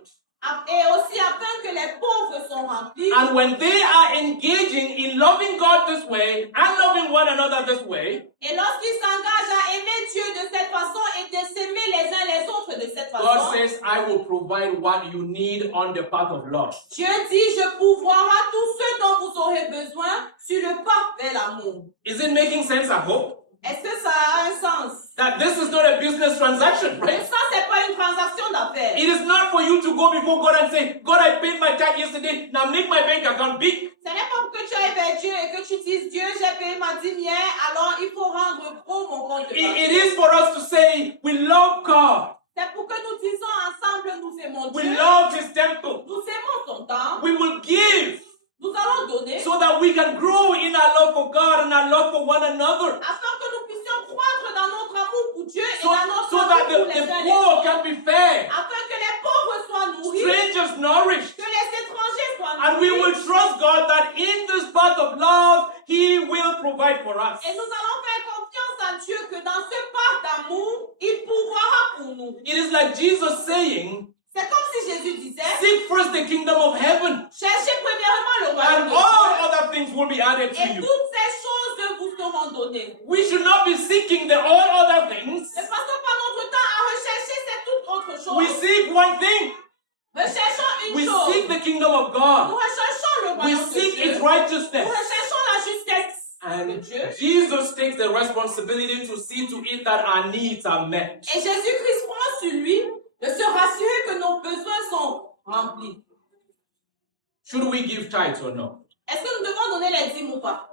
et aussi afin que les pauvres sont remplis. And when they are engaging in loving God this way and loving one another this way, Et lorsqu'ils s'engagent à aimer Dieu de cette façon et de s'aimer les uns les autres de cette God façon, says, I will provide what you need on the path of love. Dieu dit, je pourvoirai tout ce dont vous aurez besoin sur le pas vers l'amour. Is it making sense, I hope? Est-ce que ça a un sens? That this is not a business transaction, right? Ça, c'est pas une transaction d'affaires. It is not for you to go before God and say, God, I paid my tithe yesterday, now make my bank account big. Ce n'est pas pour que tu ailles vers Dieu et que tu dises, Dieu, j'ai payé ma dîme hier, alors il faut rendre gros mon compte de banque. It is for us to say, we love God. C'est pour que nous disons ensemble, nous aimons We Dieu. love His temple. Nous aimons son temple. We will give Nous allons donner so that we can grow in our love for God and our love for one another. afin que nous puissions croître dans notre amour pour Dieu et So, dans notre so amour that pour the les uns les poor autres. can be fed, Afin que les pauvres soient nourris, strangers nourished. que les étrangers soient And we nourris. will trust God that in this path of love, He will provide for us. Et nous allons faire confiance à Dieu que dans ce parc d'amour, il pourvoira pour nous. It is like Jesus saying, C'est comme si Jésus disait, seek first the kingdom of heaven, cherchez premièrement le royaume and de all Dieu, other things will be added to et you. toutes ces choses vous seront données. We should not be seeking the all other things. Ne passons pas notre temps à rechercher cette toute autre We chose. seek one thing. Recherchons We une chose. seek the kingdom of Nous God. recherchons le We royaume de seek Dieu. its Nous righteousness. recherchons la justesse de And Dieu. Jesus takes the responsibility to see to it that our needs are met. Et Jésus-Christ prend sur lui de se rassurer que nos besoins sont remplis. Should we give tithes or no? Est-ce que nous devons donner les dîmes ou pas?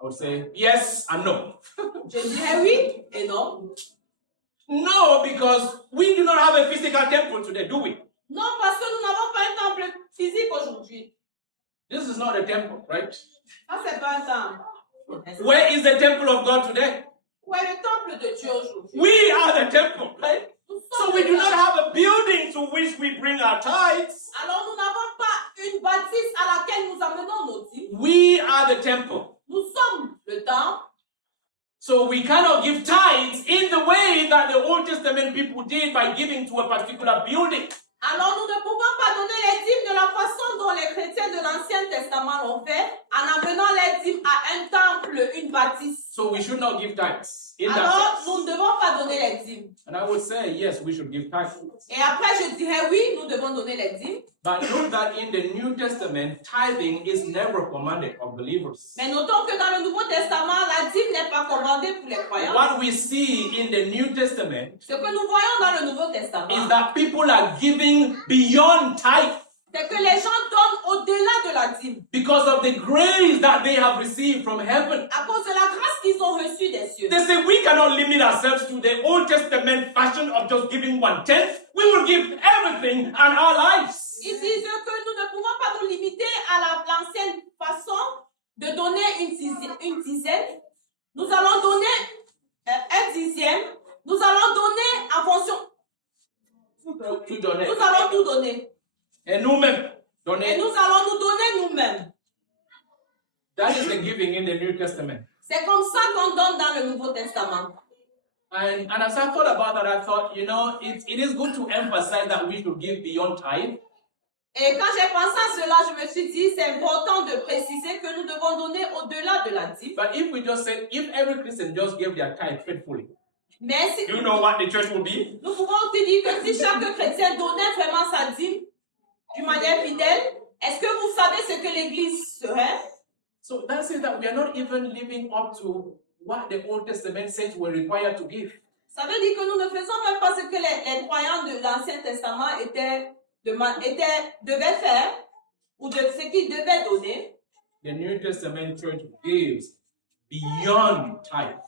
I would say yes and no. Je dirais oui et non. No, because we do not have a physical temple today, do we? Non, parce que nous n'avons pas un temple physique aujourd'hui. This is not a temple, right? Ça, c'est pas un temple. Where is the temple of God today? Où est le temple de Dieu aujourd'hui? We are the temple, right? Nous So sommes we le do not temple. have a building to which we bring our tithes. Alors nous n'avons pas une bâtisse à laquelle nous amenons nos dîmes. We are the temple. Nous sommes le temple. So we cannot give tithes in the way that the Old Testament people did by giving to a particular building. Alors nous ne pouvons pas donner les dîmes de la façon dont les chrétiens de l'Ancien Testament l'ont fait, en amenant les dîmes à un temple, une bâtisse. So we should not give tithes in that Alors sense. nous ne devons pas donner les dîmes. And I would say, yes, we should give tithes. Et après je dirais oui, nous devons donner les dîmes. But note that in the New Testament, tithing is never commanded of believers. Mais notons que dans le Nouveau Testament, la dîme n'est pas commandée pour les croyants. What we see in the New Testament Ce que nous voyons dans le Nouveau Testament, is that people are giving beyond tithe c'est que les gens donnent au-delà de la dîme, because of the grace that they have received from heaven. à cause de la grâce qu'ils ont reçue des cieux. They say we cannot limit ourselves to the Old Testament fashion of just giving 1/10. We will give everything and our lives. Ils disent que nous ne pouvons pas nous limiter à l'ancienne façon de donner une dizaine. Nous allons donner un dixième. Nous allons donner en fonction. To donate. Nous allons tout donner. Et nous-mêmes, Et donner. nous allons nous donner nous-mêmes. That is the giving in the New Testament. C'est comme ça qu'on donne dans le Nouveau Testament. And as I thought about that, I thought, it is good to emphasize that we should give beyond tithe. Et quand j'ai pensé à cela, je me suis dit, c'est important de préciser que nous devons donner au-delà de la dîme. But if we just said, if every Christian just gave their tithe faithfully, Mais si, do you know what the church will be? nous pouvons aussi dire que si chaque chrétien donnait vraiment sa dîme d'une manière fidèle, est-ce que vous savez ce que l'Église serait? So that says that we are not even living up to what the Old Testament saints were required to give. Ça veut dire que nous ne faisons même pas ce que les croyants de l'Ancien Testament devaient faire ou de ce qu'ils devaient donner. The New Testament church gives beyond tithe.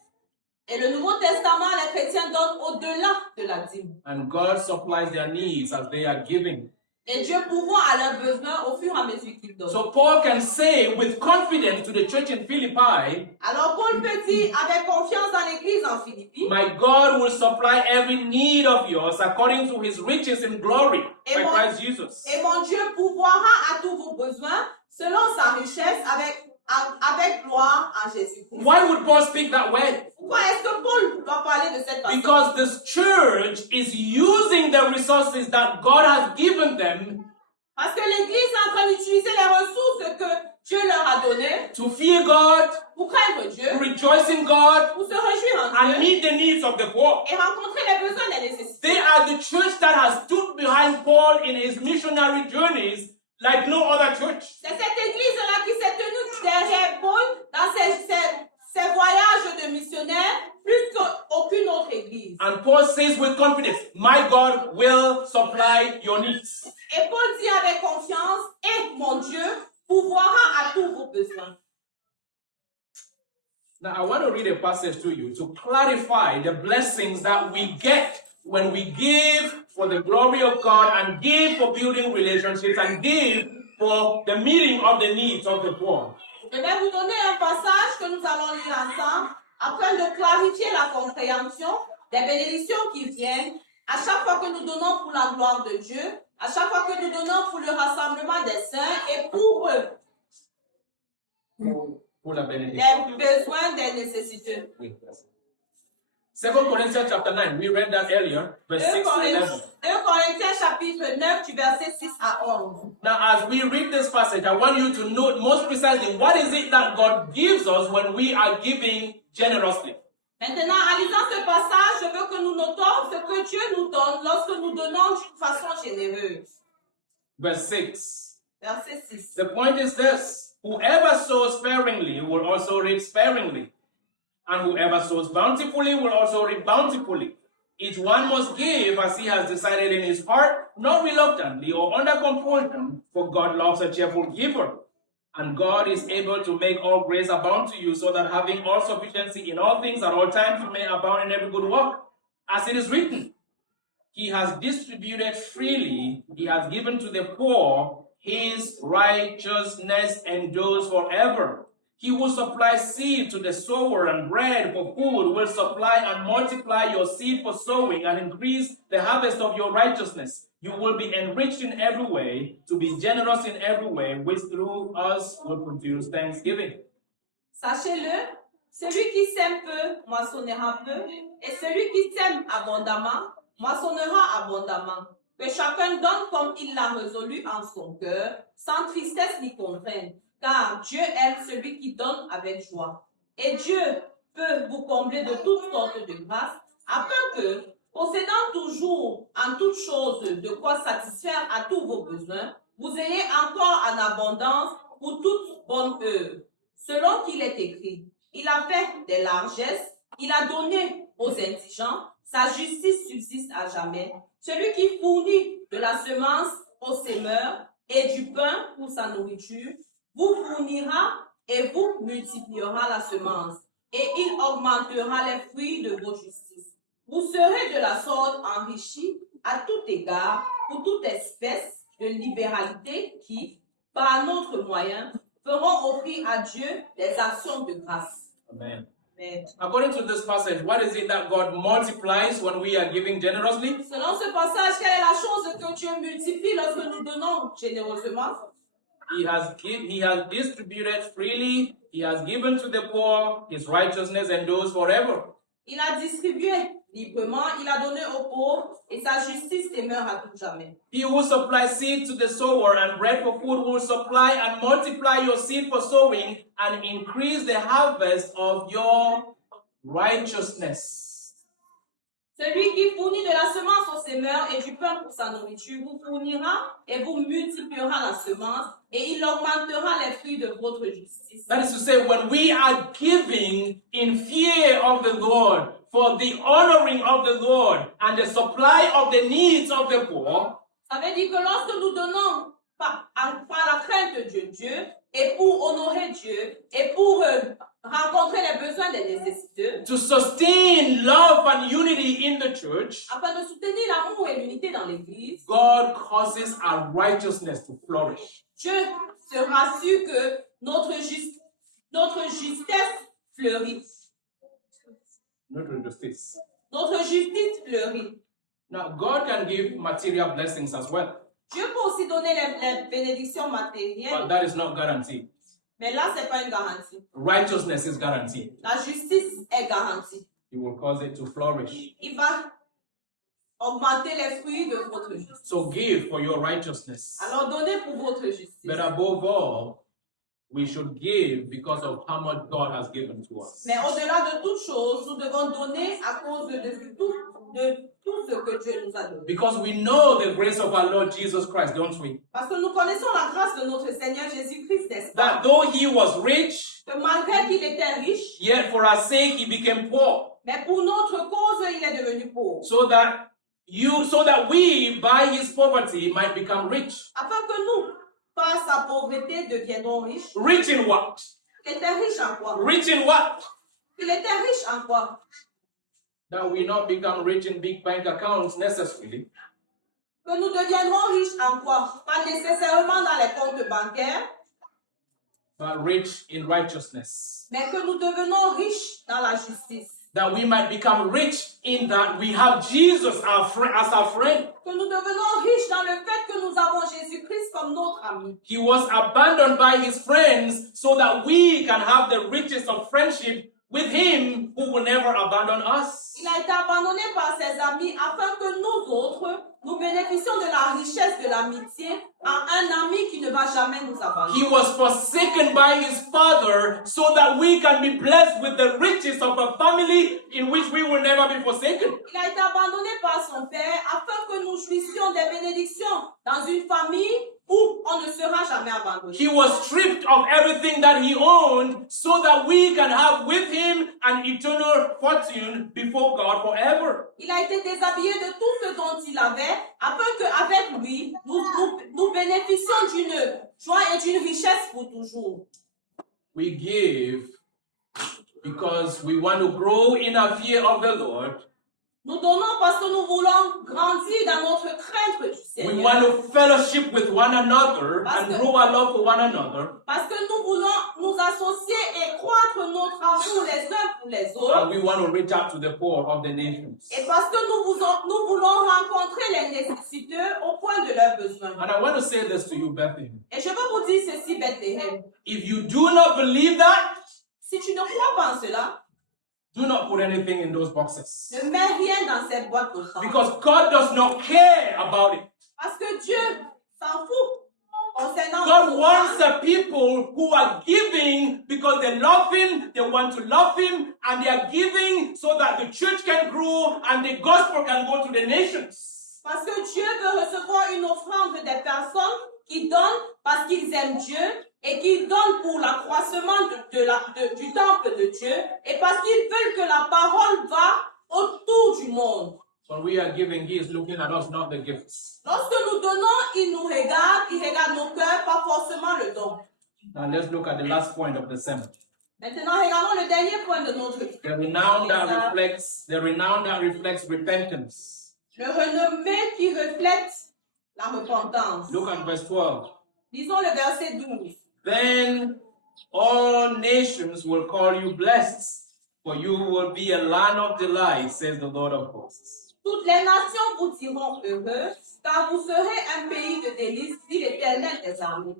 Et le Nouveau Testament, les chrétiens donnent au-delà de la dîme. And God supplies their needs as they are giving. Et Dieu pourvoit à leurs besoins au fur et à mesure qu'ils donnent. So Paul can say with confidence to the church in Philippi, Alors Paul peut dire avec confiance dans l'église en Philippi, my God will supply every need of yours according to his riches in glory by Christ Jesus. et mon Dieu pourvoira à tous vos besoins selon sa richesse avec gloire en Jésus-Christ. Why would Paul speak that way? Pourquoi est-ce que Paul doit parler de cette façon? Because this church is using the resources that God has given them Parce que l'église est en train d'utiliser les ressources que Dieu leur a données to fear God, pour craindre Dieu, to rejoice in God, pour se réjouir en and Dieu meet the needs of the poor. et rencontrer les besoins des nécessités. They are the church that has stood behind Paul in his missionary journeys like no other church. C'est cette église-là qui s'est tenue derrière Paul dans ses voyages de missionnaires plus qu'aucune autre église. And Paul says with confidence, my God will supply your needs. Et Paul dit avec confiance, et mon Dieu pourvoira à tous vos besoins. Now I want to read a passage to you to clarify the blessings that we get when we give for the glory of God and give for building relationships and give for the meeting of the needs of the poor. Je vais vous donner un passage que nous allons lire ensemble afin de clarifier la compréhension des bénédictions qui viennent à chaque fois que nous donnons pour la gloire de Dieu, à chaque fois que nous donnons pour le rassemblement des saints et pour eux, Pour la bénédiction. les besoins des nécessiteux. Oui. 2 Corinthians chapter 9, we read that earlier, verse 6 to 11. 2 Corinthiens chapitre 9 du verset 6 à 11. Now, as we read this passage, I want you to note most precisely what is it that God gives us when we are giving generously. Maintenant, en lisant ce passage, je veux que nous notons ce que Dieu nous donne lorsque nous donnons d'une façon généreuse. Verse 6. Verset 6. The point is this: whoever sows sparingly will also reap sparingly, and whoever sows bountifully will also reap bountifully. Each one must give as he has decided in his heart, not reluctantly or under compulsion, for God loves a cheerful giver. And God is able to make all grace abound to you, so that having all sufficiency in all things at all times you may abound in every good work. As it is written, He has distributed freely, He has given to the poor, His righteousness endures forever. He will supply seed to the sower and bread for food, will supply and multiply your seed for sowing and increase the harvest of your righteousness. You will be enriched in every way, to be generous in every way, which through us will produce thanksgiving. Sachez-le, Celui qui sème peu, moissonnera peu, et celui qui sème abondamment, moissonnera abondamment. Que chacun donne comme il l'a résolu en son cœur, sans tristesse ni contrainte, car Dieu aime celui qui donne avec joie. Et Dieu peut vous combler de toutes sortes de grâces, afin que, possédant toujours en toutes choses de quoi satisfaire à tous vos besoins, vous ayez encore en abondance pour toute bonne œuvre. Selon qu'il est écrit, il a fait des largesses, il a donné aux indigents, sa justice subsiste à jamais. Celui qui fournit de la semence aux semeurs et du pain pour sa nourriture, vous fournira et vous multipliera la semence, et il augmentera les fruits de vos justices. Vous serez de la sorte enrichis à tout égard pour toute espèce de libéralité qui, par notre moyen, feront offrir à Dieu des actions de grâce. Amen. Amen. According to this passage, what is it that God multiplies when we are giving generously? Selon ce passage, quelle est la chose que Dieu multiplie lorsque nous donnons généreusement? He has distributed freely. He has given to the poor. His righteousness endures forever. Il a distribué librement, il a donné aux pauvres, et sa justice demeure à tout jamais. He who supplies seed to the sower and bread for food will supply and multiply your seed for sowing and increase the harvest of your righteousness. Celui qui fournit de la semence aux semeurs et du pain pour sa nourriture vous fournira et vous multipliera la semence, et il augmentera les fruits de votre justice. That is to say, when we are giving in fear of the Lord, for the honoring of the Lord and the supply of the needs of the poor, Ça veut dire que lorsque nous donnons par la crainte de Dieu et pour honorer Dieu et pour rencontrer les besoins des nécessiteux, to sustain love and unity in the church, afin de soutenir l'amour et l'unité dans l'Église, God causes our righteousness to flourish. Dieu se rassure que notre justesse fleurit. Not justice. Notre justice fleurit. Now, God can give material blessings as well, Dieu peut aussi donner les bénédictions but matérielles, that is not guaranteed. mais là, ce n'est pas une garantie. Righteousness is guaranteed. La justice est garantie. He will cause it to flourish. Il va augmenter les fruits de votre justice. So give for your righteousness. Alors, donnez pour votre justice. But above all, we should give because of how much God has given to us. Mais au-delà de toute chose, nous devons donner à cause de tout ce que Dieu nous a donné. Because we know the grace of our Lord Jesus Christ, don't we? Parce que nous connaissons la grâce de notre Seigneur Jésus-Christ, n'est-ce pas? That though he was rich, Que malgré qu'il était riche, yet for our sake he became poor, mais pour notre cause, il est devenu pauvre. so that we by his poverty might become rich. Afin que nous, par sa pauvreté, deviendrons riches. Rich in what? Il était riche en quoi? Rich in what? Il était riche en quoi? That we not become rich in big bank accounts necessarily, Que nous deviendrons riches en quoi? Pas nécessairement dans les comptes bancaires, but rich in righteousness. mais que nous devenons riches dans la justice. That we might become rich in that we have Jesus as our friend. Que nous devenons riches dans le fait que nous avons Jésus-Christ comme notre ami. He was abandoned by his friends so that we can have the riches of friendship with him who will never abandon us. Il a été abandonné par ses amis afin que nous autres, nous bénéficions de la richesse de l'amitié à un ami qui ne va jamais nous abandonner. He was forsaken by his father so that we can be blessed with the riches of a family in which we will never be forsaken. Il a été abandonné par son père afin que nous jouissions des bénédictions dans une famille où on ne sera jamais abandonné. He was stripped of everything that he owned so that we can have with him an eternal fortune before God forever. Il a été déshabillé de tout ce dont il avait afin qu'avec lui, nous bénéficions d'une joie et d'une richesse pour toujours. We give because we want to grow in our fear of the Lord. Nous donnons parce que nous voulons grandir dans notre crainte du We Seigneur. want to fellowship with one another and grow our love for one another. Parce que nous voulons nous associer et croître notre amour les uns pour les And autres. we want to reach out to the poor of the nations. Et parce que nous voulons rencontrer les nécessiteux au point de leurs besoins. And I want to say this to you, Bethlehem. Et je veux vous dire ceci, Bethléem. If you do not believe that, Si tu ne crois pas en cela, do not put anything in those boxes. ne mets rien dans cette boîte offrande. Because God does not care about it. Parce que Dieu s'en fout concernant God vos wants offrandes. the people who are giving because they love Him, they want to love Him, and they are giving so that the church can grow and the gospel can go to the nations. Parce que Dieu veut recevoir une offrande des personnes qui donnent parce qu'ils aiment Dieu et qui donnent pour l'accroissement du temple de Dieu et parce qu'ils veulent que la parole va autour du monde. When we are giving, He is looking at us, not the gifts. Lorsque nous donnons, il nous regarde, il regarde nos cœurs, pas forcément le don. Now let's look at the last point of the sermon. Maintenant, regardons le dernier point de notre The renown that reflects repentance. le renommé qui reflète la repentance. Look at verse 12. Lisons le verset 12. Then all nations will call you blessed, for you will be a land of delight, says the Lord of hosts. Toutes les nations vous diront heureux, car vous serez un pays de délices, dit l'Éternel des armées.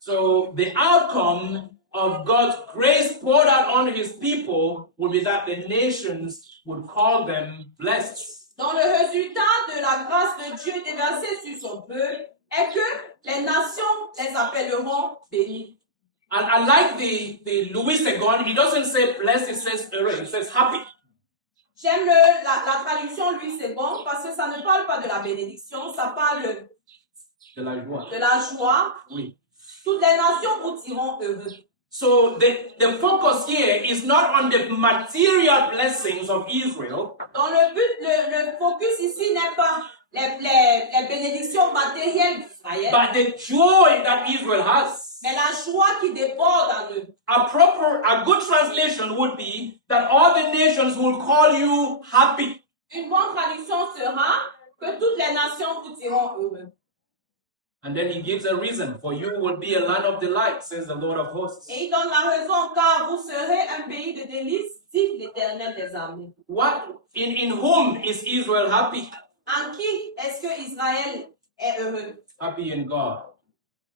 So the outcome of God's grace poured out on His people would be that the nations would call them blessed. Donc le résultat de la grâce de Dieu déversée sur son peuple est que les nations les appelleront bénis. And I like the Louis II, he doesn't say blessed, he says heureux, he says happy. J'aime la traduction, lui, c'est bon, parce que ça ne parle pas de la bénédiction, ça parle De la joie. de la joie. Oui. Toutes les nations vous diront heureux. So the focus here is not on the material blessings of Israel, Donc le but, le focus ici n'est pas les bénédictions matérielles d'Israël, but the joy that Israel has. mais la joie qui déborde en eux. A good translation would be that all the nations will call you happy. Une bonne traduction sera que toutes les nations vous diront heureux. And then he gives a reason. For you will be a land of delight, says the Lord of hosts. Et il donne la raison, car vous serez un pays de délices, dit l'Éternel des armées. In whom is Israel happy? En qui est-ce que Israël est heureux? Happy in God.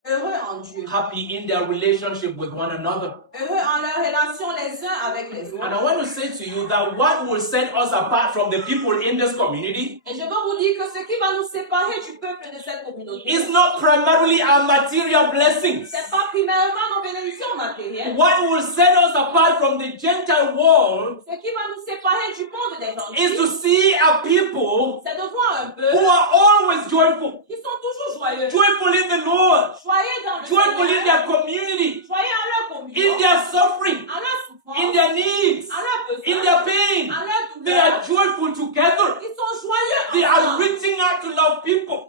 Heureux en Dieu. Happy in their relationship with one another. Heureux en leur relation les uns avec les And I autres. want to say to you that what will set us apart from the people in this community Et je veux vous dire que ce qui va nous séparer du peuple de cette communauté, is not primarily our material blessings. c'est pas primairement nos bénédictions matérielles. What will set us apart from the Gentile world Ce qui va nous séparer du monde des is to gentils, see a people c'est de voir un who peuple are always joyful. qui sont toujours joyeux. Joyful in the Lord. Joyeux dans le Joyful in Seigneur. their community. Joyeux en leur In communion. their suffering. En leur souffrance. In their needs. En leur besoin. In their pain. En leur They are douleur. joyful together. Ils sont joyeux They are ensemble. reaching out to love people.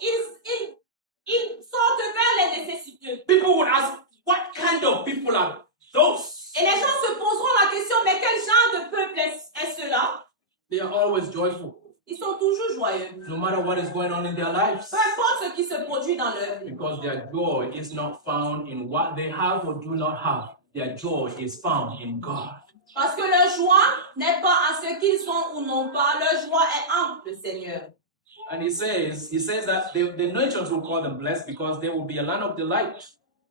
Ils sortent vers les nécessiteux. People would ask, what kind of people are those? Et les gens se poseront la question, mais quel genre de peuple est cela? They are always joyful, Ils sont toujours joyeux. no matter what is going on in their lives. Peu importe ce qui se produit dans leur vie. Because their joy is not found in what they have or do not have. Their joy is found in God. Parce que leur joie n'est pas à ce qu'ils sont ou non pas. Leur joie est en le Seigneur. And he says that the nations will call them blessed because they will be a land of delight.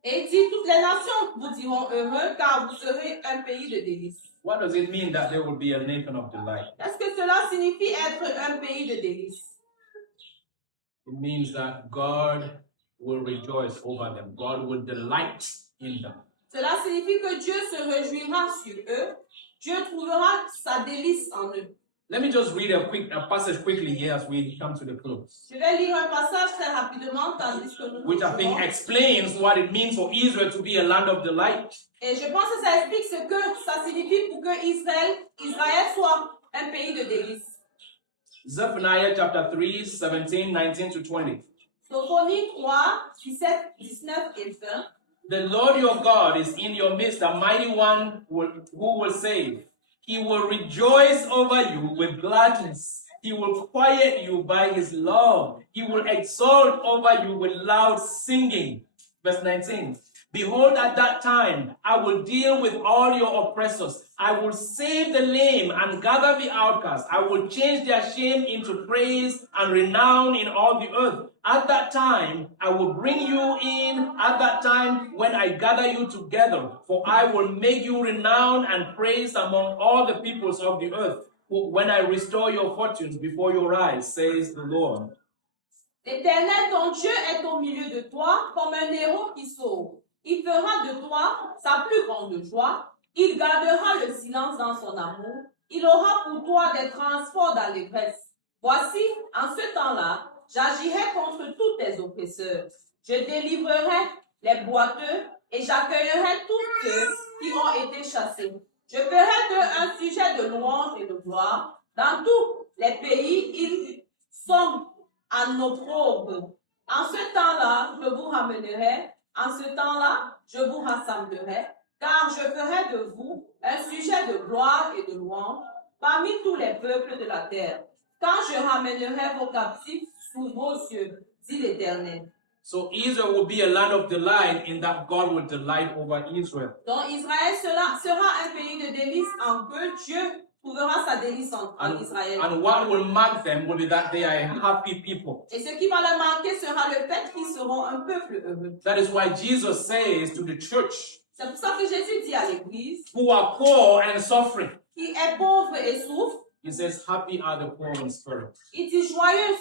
Et il dit, toutes les nations vous diront heureux car vous serez un pays de délices. What does it mean that they will be a nation of delight? Est-ce que cela signifie être un pays de délices? It means that God will rejoice over them. God will delight in them. Cela signifie que Dieu se réjouira sur eux. Dieu trouvera sa délice en eux. Let me just read a passage quickly here as we come to the close, Je vais lire un passage très rapidement tandis que nous which I think continuons. explains what it means for Israel to be a land of delight. Et je pense que ça explique ce que ça signifie pour que Israël soit un pays de délices. Zephaniah chapter 3, 17, 19 to 20. Sophonie 3, 17, 19 et 20. The Lord your God is in your midst, a mighty one who will save. He will rejoice over you with gladness. He will quiet you by his love. He will exalt over you with loud singing. Verse 19. Behold, at that time, I will deal with all your oppressors. I will save the lame and gather the outcast. I will change their shame into praise and renown in all the earth. at that time, I will bring you in at that time when I gather you together, for I will make you renowned and praised among all the peoples of the earth, when I restore your fortunes before your eyes, says the Lord. L'Éternel, ton Dieu, est au milieu de toi comme un héros qui sauve. Il fera de toi sa plus grande joie. Il gardera le silence dans son amour. Il aura pour toi des transports d'allégresse. Voici, en ce temps-là, j'agirai contre tous tes oppresseurs. Je délivrerai les boiteux et j'accueillerai tous ceux qui ont été chassés. Je ferai d'eux un sujet de louange et de gloire. Dans tous les pays, ils sont en opprobre. En ce temps-là, je vous ramènerai. En ce temps-là, je vous rassemblerai. Car je ferai de vous un sujet de gloire et de louange parmi tous les peuples de la terre. Quand je ramènerai vos captifs sous vos yeux, dit l'Éternel. So Israel will be a land of delight in that God will delight over Israel. Donc Israël sera un pays de délices en que Dieu trouvera sa délice en Israël. And what will mark them will be that they are a happy people. Et ce qui va les marquer sera le fait qu'ils seront un peuple heureux. That is why Jesus says to the church, C'est pour ça que Jésus dit à l'Église, who are poor and suffering, qui est pauvre et souffre, he says, happy are the poor in spirit. il dit joyeux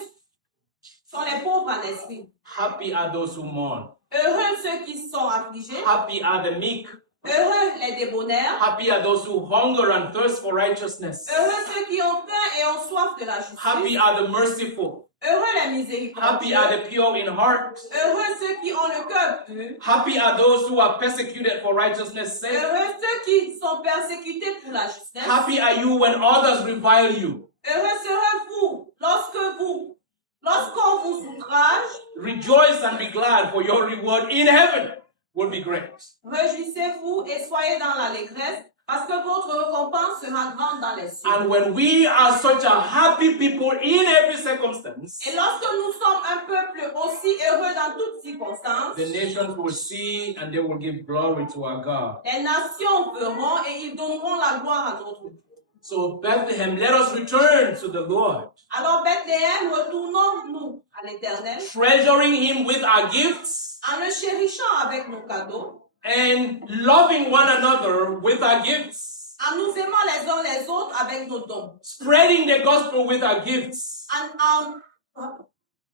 sont les pauvres en esprit. Happy are those who mourn. Heureux ceux qui sont affligés, Happy are the meek. heureux les débonnaires, Happy are those who hunger and thirst for righteousness. heureux ceux qui ont faim et ont soif de la Happy justice, are the merciful. heureux les Happy are miséricordieux, the pure in heart. heureux ceux qui ont le cœur pur, Happy are those who are persecuted for righteousness' sake. heureux ceux qui sont persécutés pour la justice, Happy are you when others revile you. heureux serez-vous lorsqu'on vous outrage. Rejoice and be glad, for your reward in heaven will be great. Réjouissez-vous et soyez dans l'allégresse, parce que votre récompense sera grande dans les cieux. And when we are such a happy people in every circumstance, Et lorsque nous sommes un peuple aussi heureux dans toutes circonstances, the nations will see and they will give glory to our God. les nations verront et ils donneront la gloire à notre Dieu. So Bethlehem, let us return to the Lord, Alors Bethléem, retournons-nous à l'Éternel treasuring him with our gifts en le chérissant avec nos cadeaux, and loving one another with our gifts, en nous aimant les uns les autres avec nos dons, spreading the gospel with our gifts,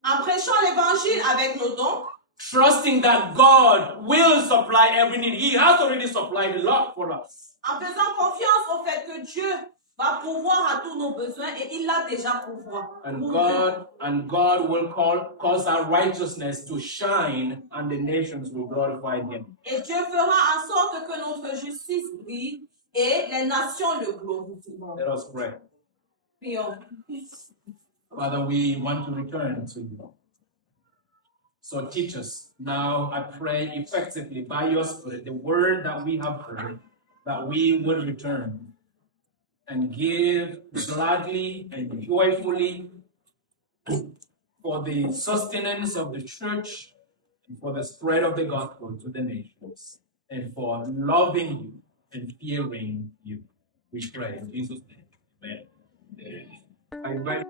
en prêchant l'évangile avec nos dons, trusting that God will supply every need. He has already supplied a lot for us. en faisant confiance au fait que Dieu va pourvoir à tous nos besoins et il l'a déjà pourvoir. And God will cause our righteousness to shine, and the nations will glorify him. Et Dieu fera en sorte que notre justice brille et les nations le glorifieront. Let us pray. Prions. Father, we want to return to you. So teach us now, I pray, effectively by your Spirit, the word that we have heard, that we will return and give gladly and joyfully for the sustenance of the church and for the spread of the gospel to the nations and for loving you and fearing you. We pray in Jesus' name. Amen. I invite